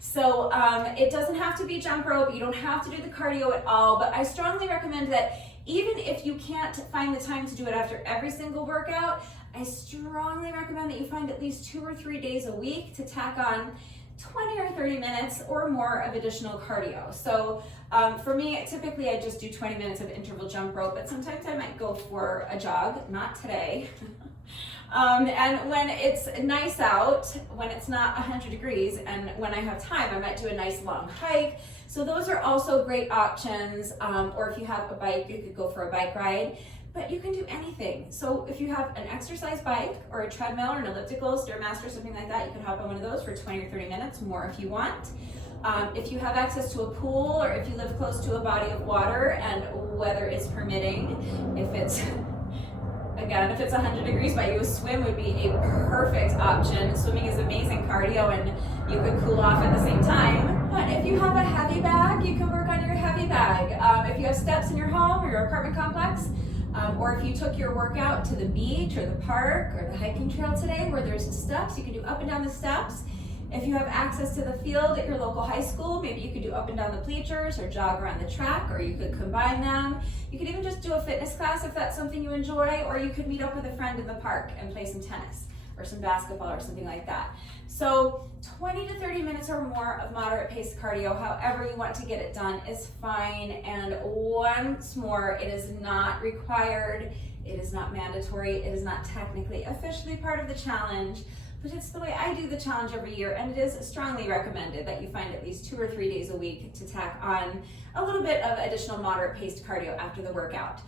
So it doesn't have to be jump rope, you don't have to do the cardio at all, but I strongly recommend that even if you can't find the time to do it after every single workout, I strongly recommend that you find at least 2 or 3 days a week to tack on 20 or 30 minutes or more of additional cardio. So for me, typically I just do 20 minutes of interval jump rope, but sometimes I might go for a jog, not today. And when it's nice out, when it's not 100 degrees, and when I have time, I might do a nice long hike. So those are also great options. Or if you have a bike, you could go for a bike ride, but you can do anything. So if you have an exercise bike or a treadmill or an elliptical, Stairmaster, something like that, you can hop on one of those for 20 or 30 minutes, more if you want. If you have access to a pool or if you live close to a body of water and weather is permitting, if it's 100 degrees by you, a swim would be a perfect option. Swimming is amazing cardio and you could cool off at the same time. But if you have a heavy bag, you can work on your heavy bag. If you have steps in your home or your apartment complex, or if you took your workout to the beach or the park or the hiking trail today where there's steps, you can do up and down the steps. If you have access to the field at your local high school, maybe you could do up and down the bleachers or jog around the track, or you could combine them. You could even just do a fitness class if that's something you enjoy, or you could meet up with a friend in the park and play some tennis or some basketball or something like that. So 20 to 30 minutes or more of moderate paced cardio, however you want to get it done, is fine. And once more, it is not required, it is not mandatory, it is not technically officially part of the challenge, but it's the way I do the challenge every year, and it is strongly recommended that you find at least 2 or 3 days a week to tack on a little bit of additional moderate paced cardio after the workout.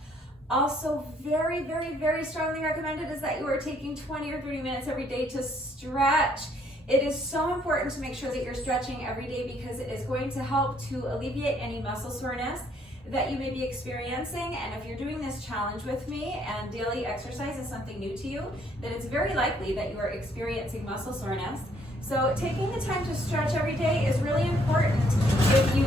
Also very, very, very strongly recommended is that you are taking 20 or 30 minutes every day to stretch. It is so important to make sure that you're stretching every day because it is going to help to alleviate any muscle soreness that you may be experiencing. And if you're doing this challenge with me and daily exercise is something new to you, then it's very likely that you are experiencing muscle soreness. So taking the time to stretch every day is really important if you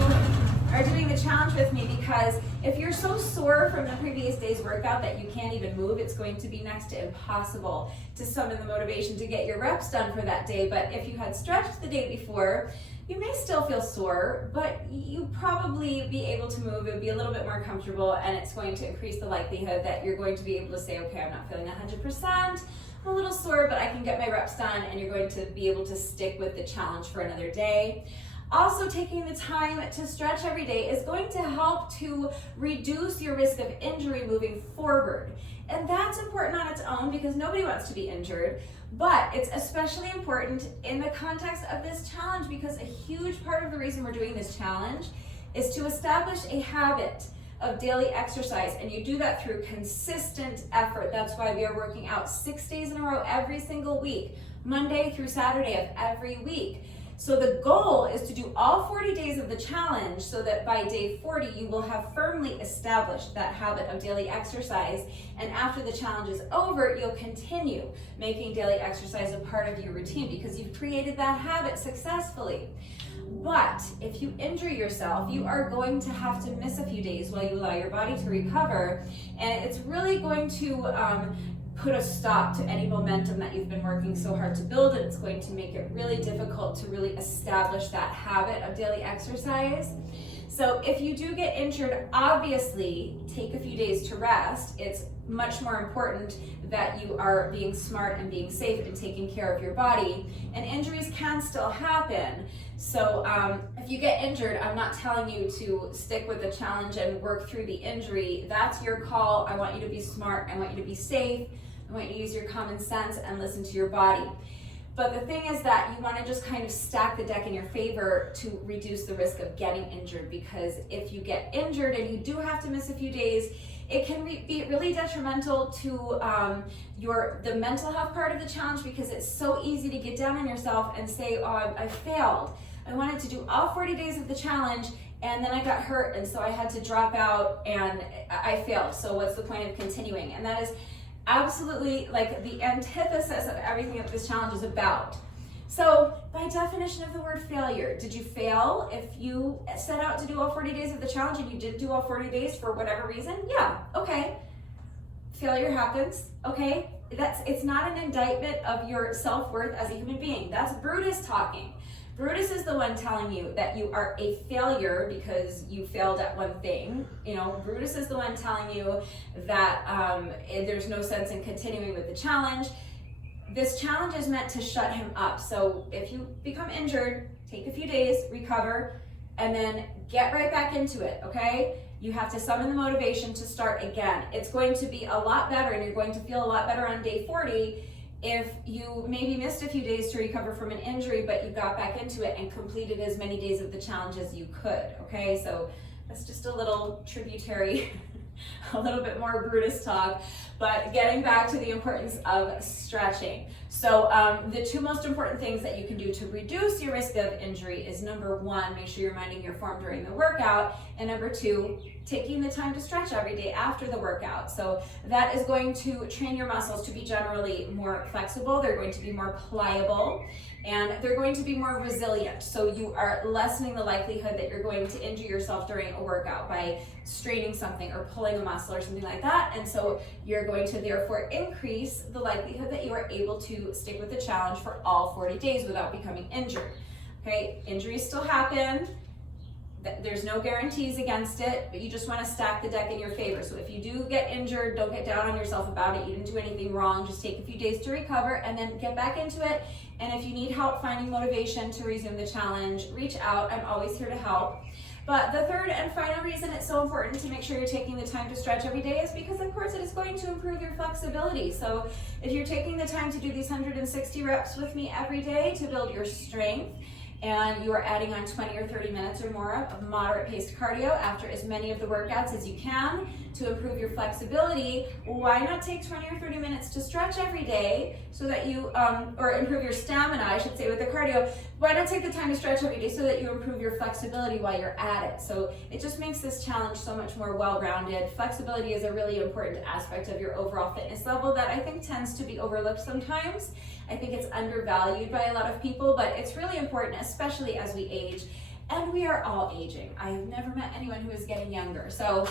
are doing the challenge with me because if you're so sore from the previous day's workout that you can't even move, it's going to be next to impossible to summon the motivation to get your reps done for that day. But if you had stretched the day before, you may still feel sore, but you probably be able to move. It would be a little bit more comfortable, and it's going to increase the likelihood that you're going to be able to say, okay, I'm not feeling 100%, I'm a little sore, but I can get my reps done, and you're going to be able to stick with the challenge for another day. Also, taking the time to stretch every day is going to help to reduce your risk of injury moving forward. And that's important on its own because nobody wants to be injured, but it's especially important in the context of this challenge because a huge part of the reason we're doing this challenge is to establish a habit of daily exercise, and you do that through consistent effort. That's why we are working out 6 days in a row every single week, Monday through Saturday of every week. So the goal is to do all 40 days of the challenge so that by day 40, you will have firmly established that habit of daily exercise. And after the challenge is over, you'll continue making daily exercise a part of your routine because you've created that habit successfully. But if you injure yourself, you are going to have to miss a few days while you allow your body to recover. And it's really going to put a stop to any momentum that you've been working so hard to build, and it's going to make it really difficult to really establish that habit of daily exercise. So if you do get injured, obviously take a few days to rest. It's much more important that you are being smart and being safe and taking care of your body, and injuries can still happen. So if you get injured, I'm not telling you to stick with the challenge and work through the injury. That's your call. I want you to be smart. I want you to be safe. I want you to use your common sense and listen to your body. But the thing is that you want to just kind of stack the deck in your favor to reduce the risk of getting injured, because if you get injured and you do have to miss a few days, it can be really detrimental to the mental health part of the challenge, because it's so easy to get down on yourself and say, oh, I failed. I wanted to do all 40 days of the challenge and then I got hurt and so I had to drop out and I failed. So what's the point of continuing? And that is absolutely like the antithesis of everything that this challenge is about. So by definition of the word failure, did you fail if you set out to do all 40 days of the challenge and you did do all 40 days for whatever reason? Yeah, okay. Failure happens, okay? It's not an indictment of your self-worth as a human being. That's Brutus talking. Brutus is the one telling you that you are a failure because you failed at one thing. You know, Brutus is the one telling you that there's no sense in continuing with the challenge. This challenge is meant to shut him up. So if you become injured, take a few days, recover, and then get right back into it, okay? You have to summon the motivation to start again. It's going to be a lot better and you're going to feel a lot better on day 40 if you maybe missed a few days to recover from an injury, but you got back into it and completed as many days of the challenge as you could, okay? So that's just a little tributary, a little bit more Brutus talk, but getting back to the importance of stretching. So the two most important things that you can do to reduce your risk of injury is number one, make sure you're minding your form during the workout, and number two, taking the time to stretch every day after the workout. So that is going to train your muscles to be generally more flexible, they're going to be more pliable, and they're going to be more resilient. So you are lessening the likelihood that you're going to injure yourself during a workout by straining something or pulling a muscle or something like that. And so you're going to therefore increase the likelihood that you are able to stick with the challenge for all 40 days without becoming injured. Okay, injuries still happen. There's no guarantees against it, but you just want to stack the deck in your favor. So if you do get injured, don't get down on yourself about it. You didn't do anything wrong. Just take a few days to recover and then get back into it. And if you need help finding motivation to resume the challenge, reach out. I'm always here to help. But the third and final reason it's so important to make sure you're taking the time to stretch every day is because, of course, it is going to improve your flexibility. So if you're taking the time to do these 160 reps with me every day to build your strength, and you are adding on 20 or 30 minutes or more of moderate paced cardio after as many of the workouts as you can to improve your flexibility, why not take 20 or 30 minutes to stretch every day so that you, or improve your stamina, I should say, with the cardio. Why not take the time to stretch every day so that you improve your flexibility while you're at it? So it just makes this challenge so much more well-rounded. Flexibility is a really important aspect of your overall fitness level that I think tends to be overlooked sometimes. I think it's undervalued by a lot of people, but it's really important, especially as we age. and we are all aging. I have never met anyone who is getting younger. So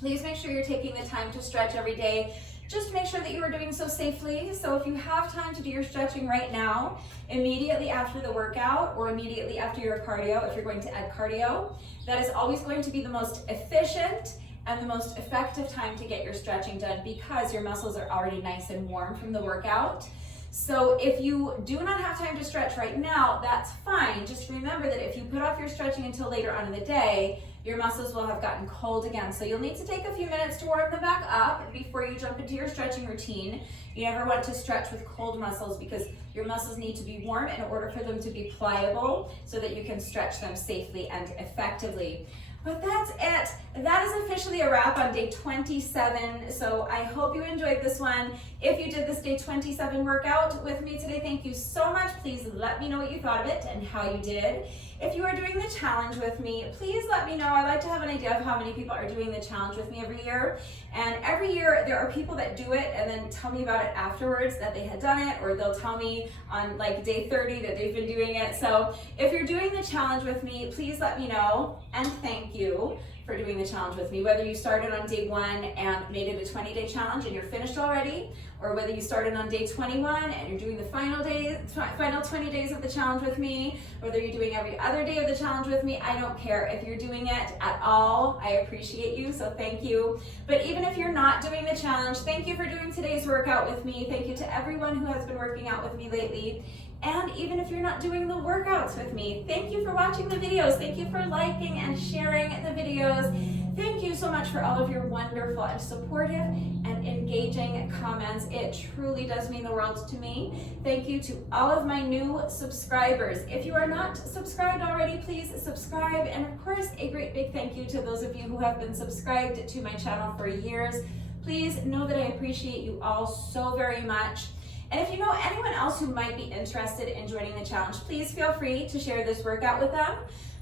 please make sure you're taking the time to stretch every day. Just make sure that you are doing so safely. So if you have time to do your stretching right now, immediately after the workout or immediately after your cardio, if you're going to add cardio, that is always going to be the most efficient and the most effective time to get your stretching done because your muscles are already nice and warm from the workout. So if you do not have time to stretch right now, that's fine. Just remember that if you put off your stretching until later on in the day, your muscles will have gotten cold again. So you'll need to take a few minutes to warm them back up before you jump into your stretching routine. You never want to stretch with cold muscles because your muscles need to be warm in order for them to be pliable so that you can stretch them safely and effectively. But that's it. That is officially a wrap on day 27. So I hope you enjoyed this one. If you did this day 27 workout with me today, thank you so much. Please let me know what you thought of it and how you did. If you are doing the challenge with me, please let me know. I like to have an idea of how many people are doing the challenge with me every year. And every year there are people that do it and then tell me about it afterwards that they had done it, or they'll tell me on like day 30 that they've been doing it. So if you're doing the challenge with me, please let me know, and thank you for doing the challenge with me. Whether you started on day 1 and made it a 20-day challenge and you're finished already, or whether you started on day 21 and you're doing the final 20 days of the challenge with me, whether you're doing every other day of the challenge with me, I don't care. If you're doing it at all, I appreciate you, so thank you. But even if you're not doing the challenge, thank you for doing today's workout with me. Thank you to everyone who has been working out with me lately. And even if you're not doing the workouts with me, thank you for watching the videos. Thank you for liking and sharing the videos. Thank you so much for all of your wonderful and supportive and engaging comments. It truly does mean the world to me. Thank you to all of my new subscribers. If you are not subscribed already, please subscribe. And of course, a great big thank you to those of you who have been subscribed to my channel for years. Please know that I appreciate you all so very much. And if you know anyone else who might be interested in joining the challenge, please feel free to share this workout with them.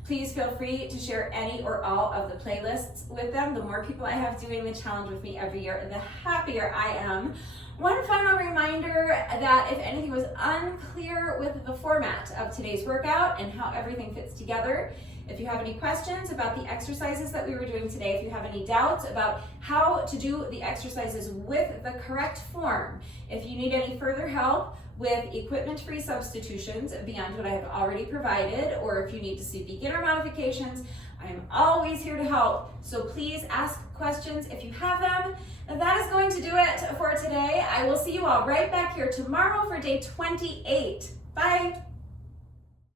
Please feel free to share any or all of the playlists with them. The more people I have doing the challenge with me every year, the happier I am. One final reminder that if anything was unclear with the format of today's workout and how everything fits together, if you have any questions about the exercises that we were doing today, if you have any doubts about how to do the exercises with the correct form, if you need any further help with equipment-free substitutions beyond what I have already provided, or if you need to see beginner modifications, I am always here to help. So please ask questions if you have them. And that is going to do it for today. I will see you all right back here tomorrow for day 28. Bye.